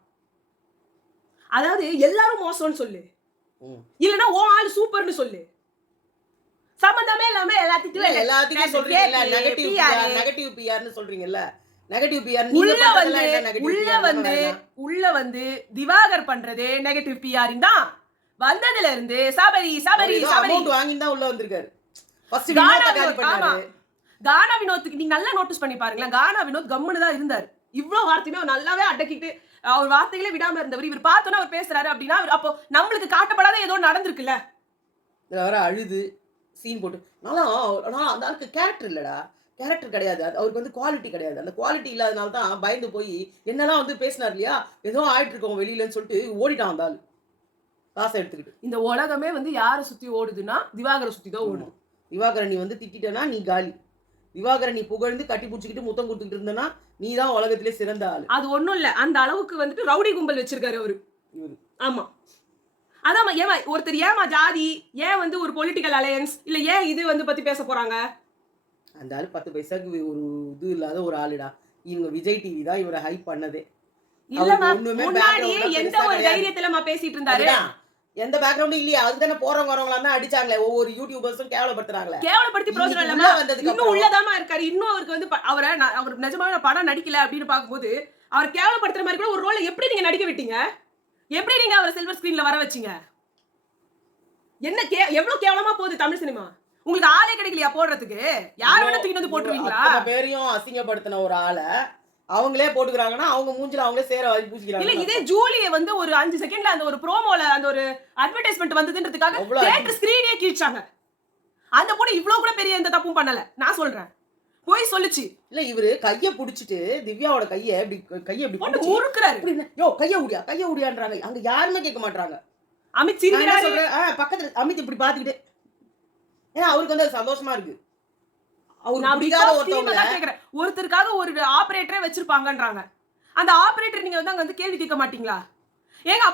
அதாவது எல்லாரும் மோசம்னு சொல்லு, இல்லனா ஓ ஆளு சூப்பர்னு சொல்லு. சம்பந்தமே இல்லாம எல்லாத்துக்கும் சொல்றீங்கல்ல, நெகட்டிவ் பிஆர்னு சொல்றீங்கல்ல. நெகட்டிவ் பிஆர் உள்ள வந்து திவாகர் பண்றதே நெகட்டிவ் பிஆர் தான். வந்ததுல இருந்து சபரி அமௌண்ட் வாங்கி தான் உள்ள வந்திருக்காரு. ஃபர்ஸ்ட் கானா வினோத்துக்கு நீங்க நல்லா நோட்டீஸ் பண்ணி பாருங்களேன். கானா வினோத் கம்முன்னு தான் இருந்தாரு. இவ்வளவு வார்த்தையுமே அவர் நல்லாவே அடக்கிட்டு அவர் வார்த்தைகளே விடாம இருந்தவர். இவர் பார்த்தோன்னா அவர் பேசுறாரு அப்படின்னா அப்போ நம்மளுக்கு காட்டப்படாத ஏதோ நடந்திருக்குல்ல. இதுல வர அழுது சீன் போட்டு நான் அந்த ஆளுக்கு கேரக்டர் இல்லடா, கேரக்டர் கிடையாது, அவருக்கு வந்து குவாலிட்டி கிடையாது. அந்த குவாலிட்டி இல்லாதனால தான் பயந்து போய் என்னெல்லாம் வந்து பேசினார் இல்லையா, ஏதோ ஆயிட்டு இருக்கோம் வெளியிலன்னு சொல்லிட்டு ஓடிட்டான் அந்த ஆள் காசை எடுத்துக்கிட்டு. இந்த உலகமே வந்து யாரை சுத்தி ஓடுதுன்னா திவாகரை சுத்தி தான் ஓடும். திவாகரை நீ வந்து திட்டனா நீ காலி. திவாகரை நீ புகழ்ந்து கட்டி பிடிச்சிக்கிட்டு முத்தம் கொடுத்துக்கிட்டு இருந்தனா நீ தான் உலகத்திலே சிறந்த ஆளு. அது ஒண்ணும் இல்ல, அந்த அளவுக்கு வந்துட்டு ரவுடி கும்பல் வச்சிருக்காரு அவரு. ஆமா அதான் ஏமா ஒருத்தர் ஏமா ஜாதி ஏன் வந்து ஒரு பொலிட்டிக்கல் அலையன்ஸ் இல்ல ஏன் இது வந்து பத்தி பேச போறாங்க. அந்த ஆளு 10 பைசாக்கு ஒரு இது இல்லாத ஒரு ஆளுடா. இவங்க விஜய் டிவி தான் இவரை ஹைப் பண்ணதே. இல்லமா முன்னாடியே எந்த ஒரு தைரியத்துல பேசிட்டு இருந்தாரு. எந்த பேக்ரவுண்டும் இல்லையா, அதுதானே போறவங்க வரவங்களா தான் அடிச்சாங்களே. ஒவ்வொரு யூடியூபர்ஸும் கேவலப்படுத்துறாங்களே. கேவலப்படுத்தி பிரயோஜனம் இல்லமா. இன்னும் உள்ளதாமா இருக்காரு. இன்னும் அவருக்கு வந்து அவர் நிஜமாவே படம் நடிக்கல அப்படின்னு பாக்கும்போது அவர் கேவலப்படுத்துற மாதிரி கூட ஒரு ரோல எப்படி நீங்க நடிக்க விட்டீங்க? எப்படி நீங்க அவரை சில்வர் ஸ்கிரீன்ல வர வச்சீங்க? என்ன எவ்வளவு கேவலமா போகுது தமிழ் சினிமா. உங்களுக்கு ஆளே கிடைக்கலையா போடுறதுக்கு? யார் வேணா தூக்கி வந்து போட்டுருவீங்களா? பேரையும் அசிங்கப்படுத்தின ஒரு ஆளை அவங்களே போட்டுக்கிறாங்கன்னா அவங்க மூஞ்சில அவங்களே சேர வாங்கி பூசிக்கிறாங்க. இல்ல இதே ஜூலியை வந்து ஒரு 5 செகண்ட்ல அந்த ஒரு ப்ரோமோல அந்த ஒரு அட்வர்டைஸ்மென்ட் வந்ததுன்றதுக்காக தியேட்டர் ஸ்கிரீனே கீழ்ச்சாங்க. அந்த பொண்ணு இவ்ளோ கூட பெரிய எந்த தப்பும் பண்ணல. நான் சொல்றேன் போய் சொல்லுச்சு. இல்ல இவரு கைய புடிச்சிட்டு திவ்யாவோட கைய இப்படி போட்டு முறுக்குறாரு. யோ கைய உடியான்றாங்க. அங்க யாருமே கேட்க மாட்டாங்க. அமித் சிரிக்கிறாரு. பக்கத்துல அமித் இப்படி பாத்துக்கிட்டு, ஏன்னா அவருக்கு வந்து சந்தோஷமா இருக்கு. ஒருத்தருக்காக ஒரு ஆபரேட்டரே வச்சிருப்பாங்கன்றாங்க. அந்த ஆபரேட்டர் நீங்க வந்து அங்க வந்து கேள்வி கேட்க மாட்டீங்களா? ஏங்க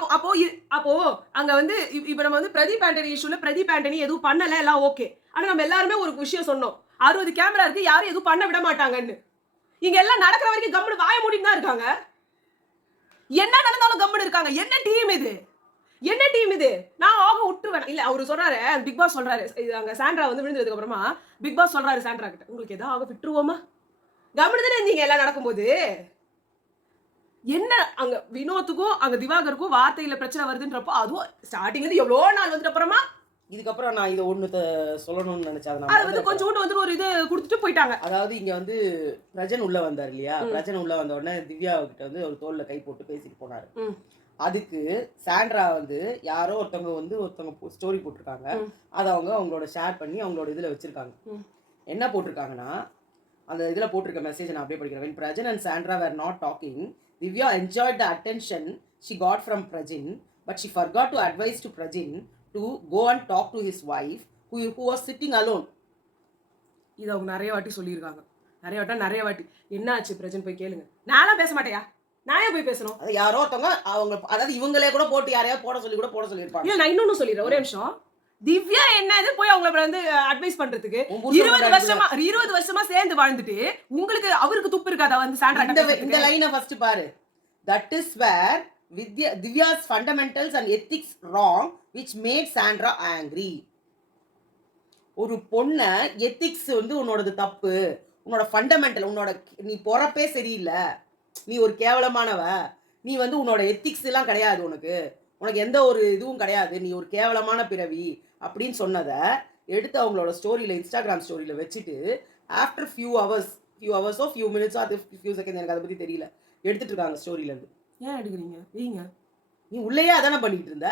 அப்போ அங்க வந்து இப்ப நம்ம வந்து பிரதீப் ஆண்டனி இஷ்யூல பிரதீப் ஆண்டனி எதுவும் பண்ணல, எல்லாம் ஓகே. ஆனா நம்ம எல்லாருமே ஒரு விஷயம் சொன்னோம், 60 கேமரா இருக்கு, யாரும் எதுவும் பண்ண விட மாட்டாங்கன்னு. இங்க எல்லாம் நடக்கிற வரைக்கும் கம்முனு வாய மூடிட்டு தான் இருக்காங்க. என்ன நடந்தாலும் கம்முனு இருக்காங்க. என்ன டீம் இது? என்ன டீம் இது? நான் விட்டுருவேன். இல்ல அவரு சொல்றாரு, பிக் பாஸ் சொல்றாரு, இது அங்க சாண்ட்ரா வந்து விழுந்ததுக்கு அப்புறமா பிக் பாஸ் சொல்றாரு சாண்ட்ரா கிட்ட, உங்களுக்கு ஏதாவது விட்டுருவோமா? கம்முனு தானே இருந்தீங்க எல்லாம் நடக்கும்போது. என்ன அங்க வினோத்துக்கும் அங்க திவாகருக்கும் வார்த்தையில பிரச்சனை வருதுன்றப்போ அதுவும் ஸ்டார்டிங்ல இருந்து எவ்வளவு நாள் வந்துட்டு அப்புறமா இதுக்கப்புறம் நான் இதை ஒண்ணு சொல்லணும்னு நினைச்சேன். அது வந்து கொஞ்சோண்டு வந்து ஒரு இது கொடுத்துட்டு போயிட்டாங்க. அதாவது இங்க வந்து பிரஜன் உள்ள வந்தார் இல்லையா, பிரஜன் உள்ள வந்த உடனே திவ்யா கிட்ட வந்து ஒரு தோல்ல கை போட்டு பேசிட்டு போனாரு. அதுக்கு சாண்ட்ரா வந்து யாரோ ஒருத்தவங்க ஸ்டோரி போட்டிருக்காங்க. அதை அவங்களோட ஷேர் பண்ணி அவங்களோட இதுல வச்சிருக்காங்க. என்ன போட்டிருக்காங்கன்னா, அந்த இதுல போட்டிருக்க மெசேஜ் நான் அப்படியே படிக்கிறேன். When Prajan and Sandra were not talking, Divya enjoyed the attention she got from Prajan, but she forgot to advise to Prajan to go and talk to his wife who was sitting alone. இது அவங்க நிறைய வாட்டி சொல்லியிருக்காங்க. நிறைய வாட்டி என்ன ஆச்சு பிரஜன் போய் கேளுங்க. நான்லாம் பேச மாட்டேயா, நான் ஏன் போய் பேசணும்? அது யாரோ ஒருத்தவங்க அவங்க அதாவது இவங்களே கூட போட்டு யாரையாவது போட சொல்லியிருப்பாங்க. இல்ல நான் இன்னொன்னு சொல்லிடுறேன், ஒரே நிமிஷம். திவ்யா என்னது போய் அவங்கள வந்து அட்வைஸ் பண்றதுக்கு 20 வருஷமா சேர்ந்து வாழ்ந்துட்டு உங்களுக்கு அவருக்கு துப்பு இருக்காதா வந்து சாண்ட்ரா இந்த லைனை ஃபர்ஸ்ட் பாரு. That is where Divya's fundamentals and ethics wrong which made Sandra angry. ஒரு பொண்ண எத்திக்ஸ் வந்து உன்னோடது தப்பு, உன்னோட ஃபண்டமெண்டல், உன்னோட நீ பொறப்பே சரியில்லை, நீ ஒரு கேவலமானவ, நீ வந்து உன்னோட எத்திக்ஸ் எல்லாம் கிடையாது, உனக்கு எந்த ஒரு இதுவும் கிடையாது, நீ ஒரு கேவலமான பிறவி அப்படின்னு சொன்னதை எடுத்து அவங்களோட ஸ்டோரியில், இன்ஸ்டாகிராம் ஸ்டோரியில் வச்சுட்டு ஆஃப்டர் ஃபியூ ஹவர்ஸோ ஃபியூ மினிட்ஸோ அது ஃபியூ செகண்ட் எனக்கு அதை பற்றி தெரியல, எடுத்துட்டு இருக்காங்க ஸ்டோரியிலேருந்து. ஏன் எடுக்கிறீங்க? வீங்க நீ உள்ளேயே அதானே பண்ணிக்கிட்டு இருந்த,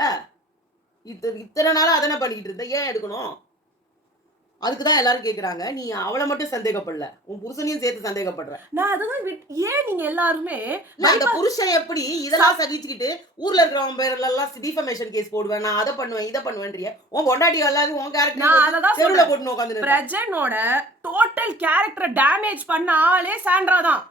இத்தனை நாளாக அதானே பண்ணிக்கிட்டு இருந்த, ஏன் எடுக்கணும்? அதுக்கு தான் எல்லாரும் கேக்குறாங்க. நீ அவளை மட்டும் சந்தேகப்படல, உன் புருஷனையும் சேர்த்து சந்தேகப்படுற. நான் அதுதான் ஏன் நீங்க எல்லாருமே அந்த புருஷன் எப்படி இதெல்லாம் சகிச்சுக்கிட்டு ஊர்ல இருக்கிறவங்க பேர்ல எல்லாம் டிஃபமேஷன் கேஸ் போடுவேன், நான் அதை பண்ணுவேன் இதை பண்ணுவேன்றிய, உன் பொண்டாட்டி எல்லாரும் உன் கேரக்டர் நான் அததான் தெருவுல போட்டு உட்கார்ந்து பிரஜனோட டோட்டல் கேரக்டரை டேமேஜ் பண்ண ஆளே சாண்ட்ரா தான்.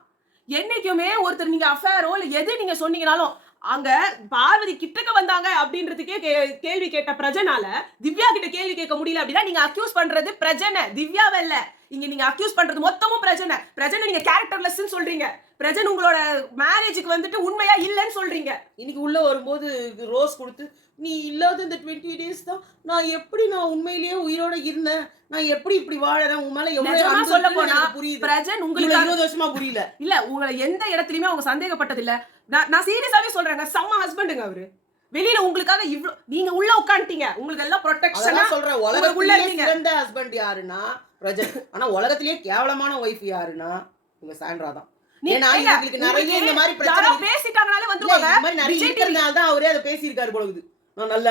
என்னைக்குமே ஒருத்தர் நீங்க அஃபேரோ இல்ல எது நீங்க சொன்னீங்கனாலும் அங்க பார்வதி கிட்டக்க வந்தாங்க அப்படின்றதுக்கே கேள்வி கேட்ட பிரஜனால திவ்யா கிட்ட கேள்வி கேட்க முடியல அப்படின்னா நீங்க அக்யூஸ் பண்றது பிரஜனை, திவ்யாவை இல்ல. இங்க நீங்க அக்யூஸ் பண்றது மொத்தமும் பிரஜனை நீங்க கேரக்டர்லெஸ்ன்னு சொல்றீங்க. பிரஜன் உங்களோட மேரேஜுக்கு வந்துட்டு உண்மையா இல்லைன்னு சொல்றீங்க. இன்னைக்கு உள்ள வரும்போது ரோஸ் கொடுத்து நீ இல்லாத இந்த 20 days தான் நான் உண்மையிலேயே உயிரோட இருந்தேன், நான் எப்படி இப்படி வாழறேன், உன் மேல எவ்வளவு சொல்ல போனா புரியுது. பிரஜன் உங்களுக்கு 20 வருஷமா புரியல இல்ல, உங்களை எந்த இடத்துலயுமே அவங்க சந்தேகப்பட்டது இல்ல. நான் சீரியஸாவே சொல்றேன், செம்ம ஹஸ்பண்டுங்க அவரு. வெளியில உங்களுக்காக இவ்ளோ நீங்க உள்ள உட்கார்ந்தீங்க, உங்களுக்கு எல்லாம் ப்ரொடெக்ஷனா சொல்றேன். உலகத்திலேயே சிறந்த ஹஸ்பண்ட் யாருன்னா பிரஜன், ஆனா உலகத்திலேயே கேவலமான வைஃப் யாருன்னா உங்க சாண்ட்ரா தான். ஏன்னா இவங்களுக்கு நிறைய இந்த மாதிரி பிரச்சனை பேசிட்டாங்கனாலே வந்துருவாங்க. இந்த மாதிரி நிறைய இருக்கிறதுனால தான் அவரே அதை பேசியிருக்காரு போலகுது. நான் நல்ல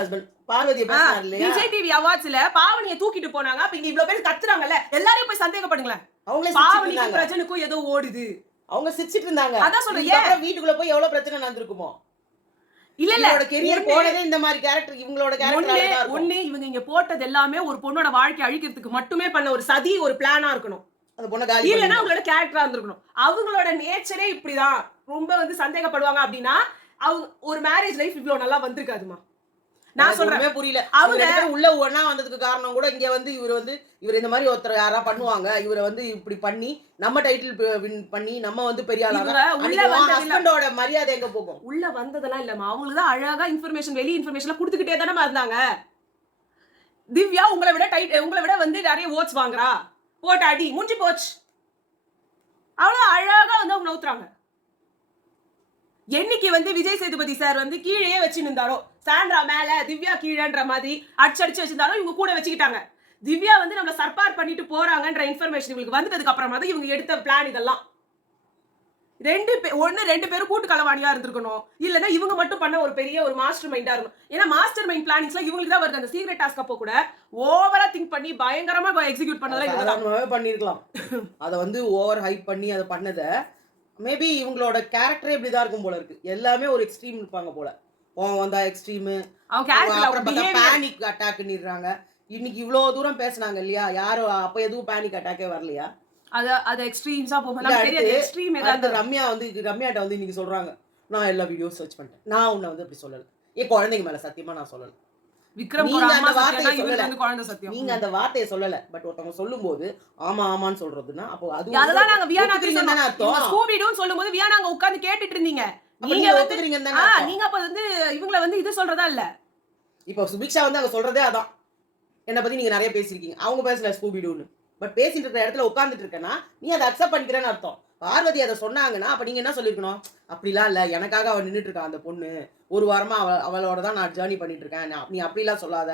ஹஸ்பண்ட் பார்வதியை பேசினார் இல்லையா? விஜய் டிவி அவார்ட்ஸ்ல பாவனியை தூக்கிட்டு போனாங்க. அப்ப இங்க இவ்வளவு பேர் கத்துறாங்கல்ல, எல்லாரையும் போய் சந்தேகப்படுங்களேன். அவங்களே பாவனிக்கும் பிரஜனுக்கும் ஏதோ ஓடுது, அவங்க சிரிச்சிட்டு இருந்தாங்க. அதான் சொல்றேன். அப்புறம் வீட்டுக்குள்ள போய் எவ்வளவு பிரச்சனை நடந்திருக்குமோ? இல்ல கெரியர் போனதே இந்த மாதிரி கேரக்டர், இவங்களோட கேரக்டர் ஒண்ணு இவங்க இங்க போட்டது எல்லாமே ஒரு பொண்ணோட வாழ்க்கை அழிக்கிறதுக்கு மட்டுமே பண்ண ஒரு சதி, ஒரு பிளானா இருக்கணும். அந்த பொண்ண காலி இல்லனா அவங்களோட கேரக்டரா இருந்திருக்கணும். அவங்களோட நேச்சரே இப்படிதான், ரொம்ப வந்து சந்தேகப்படுவாங்க அப்படின்னா அவங்க ஒரு மேரேஜ் லைஃப் இவ்வளவு நல்லா வந்திருக்காதுமா. நான் சொல்றேன் புரியல. அவங்க உள்ள ஒண்ணா வந்ததுக்கு காரணம் கூட இங்க வந்து இவர் இந்த மாதிரி ஒருத்தர் யாரா பண்ணுவாங்க, இவரை வந்து இப்படி பண்ணி நம்ம டைட்டில் வின் பண்ணி நம்ம வந்து பெரிய ஆளா ஹஸ்பண்டோட மரியாதை எங்க போகும்? உள்ள வந்ததெல்லாம் இல்லம்மா, அவங்களுக்கு தான் அழகா இன்ஃபர்மேஷன், வெளி இன்ஃபர்மேஷன் கொடுத்துக்கிட்டே தானே இருந்தாங்க. திவ்யா உங்களை விட வந்து நிறைய ஓட்ஸ் வாங்குறா, போட்ட அடி முடிஞ்சு போச்சு, அவ்வளவு அழகா வந்து அவங்க நவுத்துறாங்க. என்னைக்கு வந்து விஜய் சேதுபதி சார் வந்து கீழே வச்சு நின்றாரோ, சாண்ட்ரா மேல திவ்யா கீழன்ற மாதிரி அடிச்சு வச்சிருந்தாரோ, இவங்க கூட வச்சுக்கிட்டாங்க. திவ்யா வந்து நம்மள சர்பார் பண்ணிட்டு போறாங்கன்ற இன்ஃபர்மேஷன் இவங்களுக்கு வந்ததுக்கு அப்புறமா தான் இவங்க எடுத்த பிளான் இதெல்லாம். ரெண்டு பேரும் கூட்டு களவாணியா இருந்திருக்கணும், இல்லன்னா இவங்க மட்டும் பண்ண ஒரு பெரிய ஒரு மாஸ்டர் மைண்டா இருக்கணும். ஏன்னா மாஸ்டர் மைண்ட் பிளானிங்ஸ்லாம் இவங்களுக்கு தான் வருது. அந்த சீக்ரெட் டாஸ்க் அப்போ கூட ஓவரா திங்க் பண்ணி பயங்கரமா எக்ஸிக்யூட் பண்ணதெல்லாம் இவங்க பண்ணிருக்கலாம். அதை வந்து ஓவர் ஹைப் பண்ணி அதை பண்ணதை மேபி இவங்களோட கேரக்டரே இப்படிதான் இருக்கும் போல இருக்கு. எல்லாமே ஒரு எக்ஸ்ட்ரீம் இருப்பாங்க போல. வந்தா எக்ஸ்ட்ரீம், பேனிக் அட்டாக்னிடுறாங்க. இன்னைக்கு இவ்வளவு தூரம் பேசினாங்க இல்லையா, யாரும் அப்ப எதுவும் பேனிக் அட்டாக்கே வரலையா? அது எக்ஸ்ட்ரீம்ஸா போகும். ரம்யாட்ட வந்து இன்னைக்கு சொல்றாங்க, நான் எல்லா வீடியோ சர்ச் பண்ணிட்டேன், நான் உன்னை வந்து அப்படி சொல்லல, என் குழந்தைங்க மேல சத்தியமா நான் சொல்லல. நீங்க அந்த வார்த்தையை சொல்லல, பட் ஒருத்தவங்க சொல்லும்போது ஆமா ஆமான்னு சொல்றதுன்னா அப்போ அதுதான் நாங்க வியானாக்கு சொல்லும்போது வியானாங்க உட்கார்ந்து கேட்டுட்டு இருந்தீங்க. நீங்க அப்ப வந்து இவங்கள வந்து இது சொல்றதா இல்ல. இப்போ சுபிக்ஷா வந்து அங்க சொல்றதே அதான், என்ன பத்தி நீங்க நிறைய பேசிருக்கீங்க, அவங்க பேசல ஸ்கூபிடூன்னு, பட் பேசிட்டு இருக்கிற இடத்துல உட்கார்ந்துட்டு இருக்கேன்னா நீ அதை அக்செப்ட் பண்ணிக்கிறேன்னு அர்த்தம். பார்வதி அதை சொன்னாங்கன்னா அப்ப நீங்க என்ன சொல்லிருக்கணும், அப்படிலாம் இல்ல, எனக்காக அவள் நின்றுட்டு இருக்கா அந்த பொண்ணு, ஒரு வாரமா அவளோட தான் நான் ஜேர்னி பண்ணிட்டு இருக்கேன், நீ அப்படிலாம் சொல்லாத,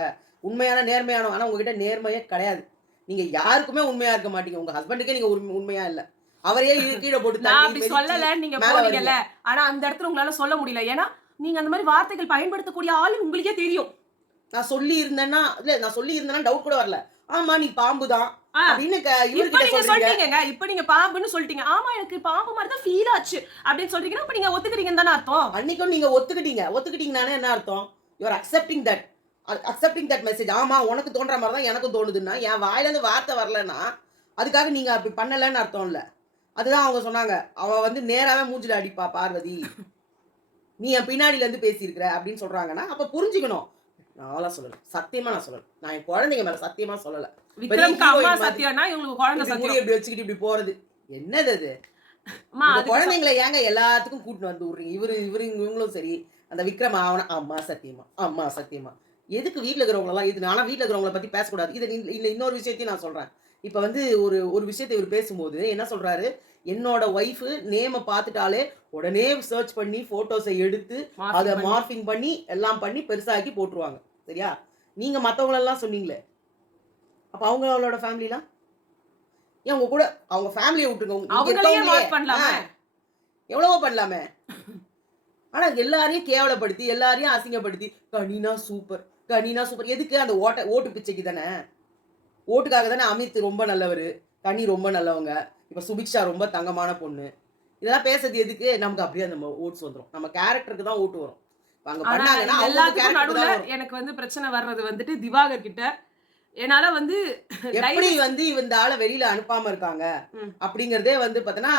உண்மையான நேர்மையான. ஆனா உங்ககிட்ட நேர்மையே கிடையாது, நீங்க யாருக்குமே உண்மையா இருக்க மாட்டீங்க. உங்க ஹஸ்பண்டுக்கே நீங்க உண்மையா இல்ல, அவரையே கீழே போட்டு நான் அப்படி சொல்லல, நீங்க போறீங்கல்ல. ஆனா அந்த இடத்துல உங்களால சொல்ல முடியல, ஏன்னா நீங்க அந்த மாதிரி வார்த்தைகள் பயன்படுத்தக்கூடிய ஆளு உங்களுக்கே தெரியும். நான் சொல்லி இருந்தேன்னா டவுட் கூட வரல. ஆமா நீ பாம்பு தான் அப்படின்னு இப்ப நீங்க பாம்புன்னு சொல்லிட்டீங்க. ஆமா எனக்கு பாம்பு மாதிரி தான் ஃபீல் ஆச்சு அப்படின்னு சொல்றீங்கன்னா அப்ப நீங்க ஒத்துக்கிறீங்கன்னு தானே அர்த்தம். அன்னைக்கும் நீங்க ஒத்துக்கிட்டீங்கனாலே என்ன அர்த்தம்? You are accepting that message. ஆமா உனக்கு தோன்ற மாதிரி தான் எனக்கும் தோணுதுன்னா, என் வாயில இருந்து வார்த்தை வரலன்னா அதுக்காக நீங்க அப்படி பண்ணலன்னு அர்த்தம் இல்ல. அதுதான் அவங்க சொன்னாங்க, அவ வந்து நேராவே மூஞ்சில அடிப்பா பார்வதி, நீ என் பின்னாடில இருந்து பேசியிருக்கிற அப்படின்னு சொல்றாங்கன்னா அப்ப புரிஞ்சுக்கணும். நான் சொல்லல, சத்தியமா நான் சொல்லல, நான் என் குழந்தைங்க மேல சத்தியமா சொல்லல. விக்ரம் அம்மா சத்தியம்னா இவங்களுக்கு குழந்தை சத்தியம் இப்படி வச்சுக்கிட்டு இப்படி போறது என்னது அது? அம்மா உங்க அதுக்கு குழந்தைங்களை ஏங்க எல்லாத்துக்கும் கூட்டிட்டு வந்து விடுறீங்க? இவங்களும் சரி, அந்த விக்ரம் அவன அம்மா சத்தியமா, அம்மா சத்தியமா. எதுக்கு வீட்ல இருக்கிறவங்களலாம் இது நான்லாம் வீட்ல இருக்கிறவங்கள பத்தி பேசக்கூடாது. இது இன்னொரு விஷயத்தையும் நான் சொல்றேன். இப்ப வந்து ஒரு ஒரு விஷயத்த இவரு பேசும்போது என்ன சொல்றாரு, என்னோட ஒய்ஃப் நேம பார்த்துட்டாலே உடனே சர்ச் பண்ணி ஃபோட்டோஸ எடுத்து, அத மார்ஃபிங் பண்ணி மார்ஃபிங் பண்ணி, எல்லாம் பண்ணி பெருசாக்கி போட்டுருவாங்க. சரியா? நீங்க மத்தவங்களலாம் சொன்னீங்களே, அப்ப அவங்களோட ஃபேமிலிலாம்? ஏன் உங்க கூட அவங்க ஃபேமிலிய விட்டுருங்க. இங்க அவங்களையே இருக்கவங்களே மார்க் பண்ணலாமே. எவ்வளவோ பண்ணலாமே. ஆனா எல்லாரையும் கேவலப்படுத்தி, எல்லாரையும் அசிங்கப்படுத்தி, கனினா சூப்பர், கனினா சூப்பர். எதுக்கு அந்த ஓட்டு பிச்சைக்கு தானே. ஓட்டுக்காக தானே அமித் ரொம்ப நல்லவரு, கனி ரொம்ப நல்லவங்க. இப்ப சுபிக்ஷா ரொம்ப தங்கமான பொண்ணு. இதெல்லாம் பேசுறது எதுக்கு? நமக்கு அப்படியே அந்த ஓட்ஸ் வந்துரும். நம்ம கேரக்டருக்கு தான் ஓட்டு வரும். இப்ப அங்க ஆனா பண்ணாங்கன்னா இது அவங்க எல்லாத்துக்கும் கேரக்டருக்கு நடுவுல தான் வரும். எனக்கு வந்து பிரச்சனை வர்றது வந்துட்டு திவாகர் கிட்ட. என்னால வந்து எப்படி டைவர்ஸ் வந்து இந்த ஆள வெளியில அனுப்பாம இருக்காங்க ம். அப்படிங்கிறதே வந்து பார்த்தீங்கன்னா,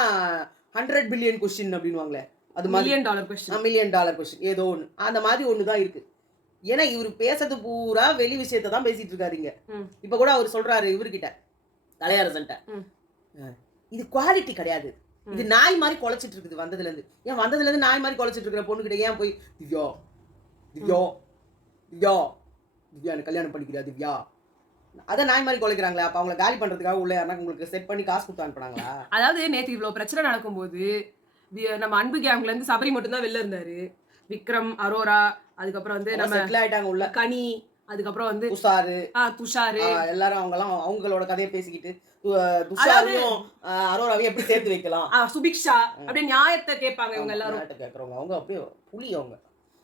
100 பில்லியன் கொஸ்டின் அப்படின்னுவாங்களே. அது மாதிரி. Million dollar question. Million dollar question ஏதோ ஒண்ணு. அந்த மாதிரி ஒண்ணு தான் இருக்கு. ஏன்னா இவரு பேசுறது பூரா வெளி விஷயத்த தான் பேசிட்டு இருக்காரு இங்க. ம். இப்ப கூட அவரு சொல்றாரு இவர்கிட்ட, கலையரசன்ட்ட. ம். இது குவாலிட்டி கிடையாது. இது ம். நாய் மாரி கொலைச்சிட்டு இருக்குது வந்ததுலேருந்து. ஏன் வந்ததுலேருந்து நாய் மாரி கொலைச்சிட்டு இருக்கிற பொண்ணுகிட்ட ஏன் போய் திவ்யா, திவ்யா, திவ்யா, திவ்யா எனக்கு கல்யாணம் பண்ணிக்கிறியா திவ்யா? அதான் நாய் மாரி கொலைக்கிறாங்களே. அப்ப அவங்கள காலி பண்றதுக்காக உள்ள யாருனா உங்களுக்கு செட் பண்ணி காசு குடுத்து அனுப்புனாங்களா? அதாவது நேத்து இவ்ளோ பிரச்சனை நடக்கும்போது, நம்ம அன்பு கேங்ல இருந்து சபரி மட்டும் தான் வெளில இருந்தாரு. விக்ரம், அரோரா, அதுக்கப்புறம் வந்து அவங்க நம்ம செட்டில் ஆயிட்டாங்க உள்ள. கனி, அதுக்கப்புறம் வந்து துஷாரு, துஷாரு. எல்லாரும் அவங்கலாம் அவங்களோட கதைய பேசிக்கிட்டு, அதாவது துஷாரையும் அரோராவையும் எப்படி சேர்த்து வைக்கலாம்? சுபிக்ஷா அப்படியே நியாயத்த கேட்பாங்க இவங்க ஆமா. எல்லாரும். விளையாட்டு கேட்கறவங்க. அவங்க அப்படியே புலி அவங்க.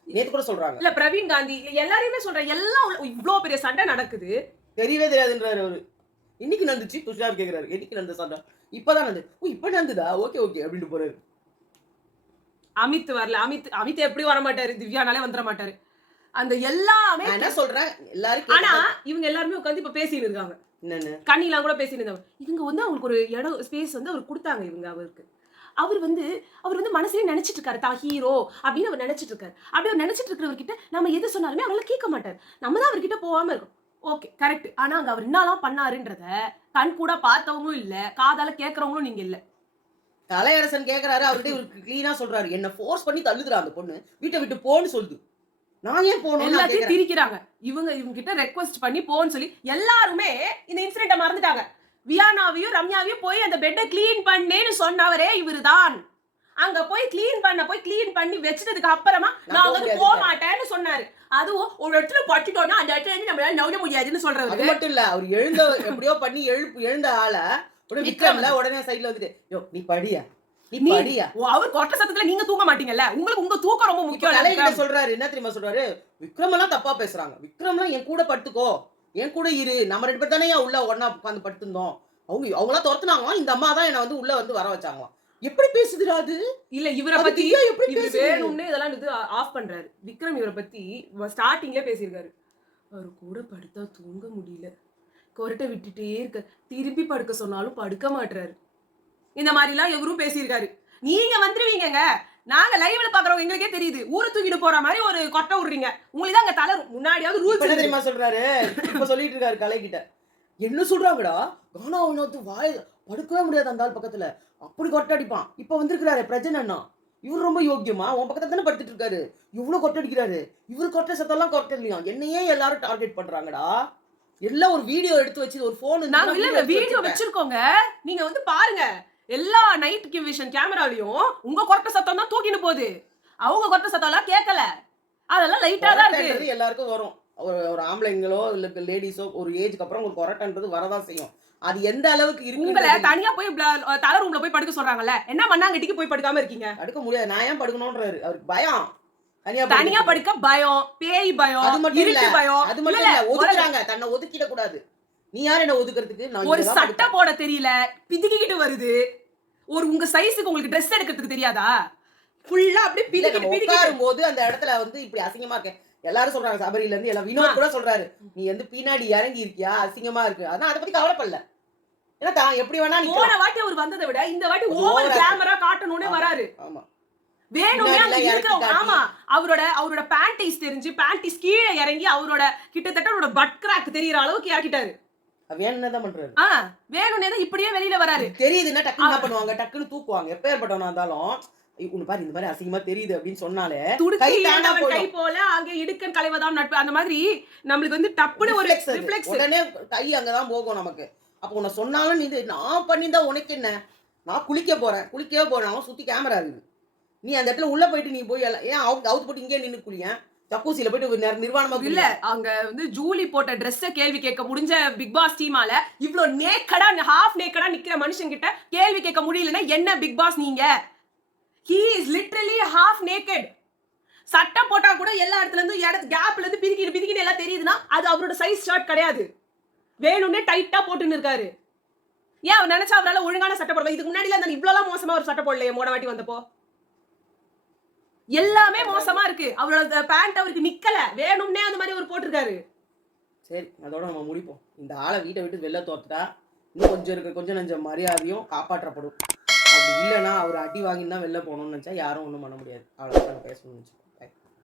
நேத்து கூட சொல்றாங்க. இல்ல பிரவீன் காந்தி எல்லாரையுமே சொல்றேன். எல்லாம் இவ்ளோ பெரிய சண்டை நடக்குது. தெரியவே தெரியாதுன்றாரு அவரு. என்னைக்கு நடந்துச்சு? துஷார் கேட்கிறாரு. என்னைக்கு நடந்த சண்டை? இப்பதான் நடந்தது. ஓ இப்ப நடந்ததா? ஓகே ஓகே அப்படின்ட்டு போறாரு. அமித் வரல. அமித் எப்படி வர மாட்டாரு. திவ்யானாலே வந்துட மாட்டாரு. அந்த எல்லாமே நான் என்ன சொல்றேன்? எல்லாரும் ஆனா கேட்கறது இவங்க எல்லாருமே உட்கார்ந்து இப்ப பேசிட்டு இருக்காங்க. என்னன்னு? கண்ணிலாம் கூட பேசிட்டு இருந்தாங்க. இவங்க வந்து அவங்களுக்கு ஒரு இடம் ஸ்பேஸ் வந்து அவர் குடுத்தாங்க இவங்க அவருக்கு. அவர் வந்து மனசுலயே நினைச்சிட்டு இருக்காரு. தான் ஹீரோ அப்படின்னு அவர் நினைச்சிட்டு இருக்காரு. அப்படி அவர் நினைச்சிட்டு இருக்கிறவர்கிட்ட நம்ம எது சொன்னாலுமே அவரால கேட்க மாட்டாரு. நம்ம தான் அவர்கிட்ட போகாம இருக்கோம். Okay correct. ஆனா அங்க அவர் என்னலாம் பண்ணாருன்றத கண் கூட பார்த்தவங்களும் இல்ல, காதால கேட்கறவங்களும் நீங்க இல்ல. கலையரசன் கேட்கிறாரு. அவர்கிட்ட இவரு கிளீனா சொல்றாரு. என்ன ஃபோர்ஸ் பண்ணி தள்ளுதுடா அந்த பொண்ணு. வீட்டை விட்டு போன்னு சொல்லுது. நான் ஏன் போகணும்னு நான் எல்லாத்தையும் கேட்கிறேன். திரிக்கிறாங்க. இவங்க கிட்ட ரெக்வெஸ்ட் பண்ணி போன்னு சொல்லி எல்லாருமே இந்த இன்சிடென்ட்ட மறந்துட்டாங்க. வியானாவையும் ரம்யாவையும் போய் அந்த பெட்டை கிளீன் பண்ணேன்னு சொன்னவரே இவருதான். அங்க போய் கிளீன் பண்ணி வச்சதுக்கு அப்புறமா நான் வந்து போக மாட்டேன்னு சொன்னாரு. அதுவும் ஒரு இடத்துல பட்டுட்டோம்னா அந்த இடத்துல இருந்து நம்மளால நவுற முடியாதுன்னு அது சொல்றவரு. மட்டும் இல்ல. அவர் எப்படியோ பண்ணி எழுந்த ஆள உடனே விக்ரம்ல உடனே சைடுல வந்துட்டு, யோ நீ படியா, நீ படியா. அவர் கொட்ட சத்தத்துல நீங்க தூங்க மாட்டீங்கல்ல. உங்களுக்கு உங்க தூக்கம் ரொம்ப முக்கியம். கலைகிட்ட சொல்றாரு. என்ன தெரியுமா சொல்றாரு? விக்ரம் எல்லாம் தப்பா பேசுறாங்க. விக்ரம்லாம் என் கூட படுத்துக்கோ, என் கூட இரு. நம்ம 2 பேர் தானே உள்ள ஒண்ணா உட்கார்ந்து படுத்திருந்தோம். அவங்களா துரத்துனாங்களாம். இந்த அம்மா தான் என்ன வந்து உள்ள வந்து வர வச்சாங்களாம். எப்படி பேசுதுடா அது? இல்ல இவரை பத்தி எப்படி இவர் பேசுது? வேணும்னே இதெல்லாம் இது ஆஃப் பண்றாரு. விக்ரம் இவரை பத்தி ஸ்டார்டிங்ல பேசியிருக்காரு. அவர் கூட படுத்தா தூங்க முடியல. கொரட்டை விட்டுட்டே இருக்க. திருப்பி படுக்க சொன்னாலும் படுக்க மாட்டாரு. இந்த மாதிரி எல்லாம் இவரும் பேசியிருக்காரு. நீங்க வந்துருவீங்கங்க. நாங்க லைவ்ல பாக்குறவங்க எங்களுக்கே தெரியுது. ஊரு தூக்கிட்டு போற மாதிரி ஒரு கொட்டை விடுறீங்க. உங்களுக்கு தான் அங்க தலை முன்னாடியாவது ரூல்ஸ் என்ன தெரியுமா சொல்றாரு? இப்ப சொல்லிட்டு இருக்காரு கலைகிட்ட. என்ன சொல்றாங்கடா? கானா ஒண்ணு வாய் படுக்கவே முடியாது அந்த ஆள் பக்கத்துல. அப்படி கொட்டை அடிப்பான். இப்ப வந்திருக்காரு பிரஜன் அண்ணா. இவர் ரொம்ப யோக்கியமா உன் பக்கத்துல தானே படுத்துட்டு இருக்காரு. இவ்வளவு கொட்டை அடிக்கிறாரு. இவர் கொட்டை சத்தம்லாம் கொட்டை இல்லையா? என்னையே எல்லாரும் டார்கெட் பண்றாங்கடா. எல்லாம் ஒரு வீடியோ எடுத்து வச்சு ஒரு போன் நாங்க இல்ல வீடியோ வச்சிருக்கோங்க. நீங்க வந்து பாருங்க. எல்லா நைட் விஷன் கேமராலயும் உங்க கொரட்டை சத்தம் தான் தூக்கிட்டு போகுது. அவங்க கொரட்டை சத்தம் எல்லாம் கேட்கல. அதெல்லாம் லைட்டா தான் இருக்கு. எல்லாருக்கும் வரும். ஒரு ஆம்பளைங்களோ இல்ல லேடிஸோ ஒரு ஏஜ்க்கு அப்புறம் ஒரு கொரட்டன்றது வரதான் செய்யும். அது எந்த அளவுக்கு இருக்கு? உங்களை தனியா போய் தலை ரூம்ல போய் படுக்க சொல்றாங்கல்ல. என்ன மண்ணாங்கட்டிக்கு போய் படுக்காம இருக்கீங்க? படுக்க முடியாது. நான் ஏன் படுக்கணும்ன்றாரு. அவருக்கு பயம். தனியா படுக்க பயம், பேய் பயம், இருட்டு பயம். அது மட்டும் இல்ல. ஒதுக்குறாங்க. தன்னை ஒதுக்கிட கூடாது. நீ யார் என்ன ஒதுக்குறதுக்கு? ஒரு சட்டை போட தெரியல. பிதிக்கிட்டு வருது. உங்க சைஸ்க்கு உங்களுக்கு Dress எடுக்கிறதுக்கு தெரியாதா? ஃபுல்லா அப்படியே பிதிக்கிட்டு உட்காரும்போது அந்த இடத்துல வந்து இப்படி அசிங்கமா இருக்கு. எல்லாரும் சொல்றாங்க சபரியில இருந்து எல்லாம். வினோத் கூட சொல்றாரு. நீ வந்து பின்னாடி இறங்கி இருக்கியா? அசிங்கமா இருக்கு. அதான் அத பத்தி கவலைப்படல. ஏன்னா தான் எப்படி வேணா நீ போன வாட்டி அவர் வந்ததை விட இந்த வாட்டி ஓவர் கேமரா காட்டணும்னே வராரு. ஆமா. வேணுமே அங்க இருக்க. ஆமா. அவரோட பேண்டிஸ் தெரிஞ்சு பேண்டிஸ் கீழே இறங்கி அவரோட கிட்டத்தட்ட அவரோட பட் கிராக் தெரியற அளவுக்கு இறக்கிட்டாரு. வேணும்னே தான் பண்றாரு. வேணும்னே தான் இப்படியே வெளியில வராரு. தெரியுதுன்னா டக்குன்னு என்ன பண்ணுவாங்க, டக்குன்னு தூக்குவாங்க. எப்பேற்பட்டவனா இருந்தாலும் உன்னை பாரு இந்த மாதிரி அசிங்கமா தெரியுது அப்படின்னு சொன்னாலே கை தானா கை போல அங்க இடுக்கன் களைவதாம் நட்பு. அந்த மாதிரி நம்மளுக்கு வந்து டப்புன்னு ஒரு ரிஃப்ளெக்ஸ் உடனே கை அங்கதான் போகும் நமக்கு. அப்ப உன்னை சொன்னாலும் நீ நான் பண்ணியிருந்தா உனக்கு என்ன, நான் குளிக்கவே போறேன் அவன் சுத்தி கேமரா இருக்குது. நீ அந்த இடத்துல உள்ள போயிட்டு நீ போய் ஏன் அவுத்து போட்டு இங்கே நின்று குளியன், ஜக்கூசில போயிட்டு நிர்வாணமா இல்ல. அங்க வந்து ஜூலி போட்ட ட்ரெஸ்ஸ கேள்வி கேட்க முடிஞ்ச பிக் பாஸ் டீமால இவ்ளோ நேக்கடா ஹாஃப் நேக்கடா நிக்கிற மனுஷன் கிட்ட கேள்வி கேட்க முடியலன்னா என்ன பிக் பாஸ் நீங்க? he is literally half naked. சட்டை போட்டா கூட எல்லா இடத்துல இருந்து கேப்ல இருந்து பிதிக்கிட்டு எல்லாம் தெரியுதுன்னா அது அவரோட சைஸ் ஷர்ட் கிடையாது. வேணும்னே டைட்டா போட்டுன்னு இருக்காரு. ஏன் அவர் நினைச்சா அவரால ஒழுங்கான சட்டை போடலாம். இதுக்கு முன்னாடில அந்த இவ்வளவு மோசமா ஒரு சட்டை போடலையே மோட வாட்டி வந்தப்போ. எல்லாமே மோசமா இருக்கு. அவரோட பேண்ட் அவருக்கு நிக்கல. வேணும்னே அந்த மாதிரி அவர் போட்டிருக்காரு. சரி, அதோட நம்ம முடிப்போம். இந்த ஆளை வீட்டை விட்டு வெளில தோத்துட்டா இன்னும் கொஞ்சம் நஞ்ச மரியாதையும் காப்பாற்றப்படும். அப்படி இல்லைன்னா அவர் அடி வாங்கின்னு தான் வெளில போகணும்னு நினச்சா யாரும் ஒன்றும் பண்ண முடியாது. அவ்வளோதான் பேசணும்னு நினச்சோம்.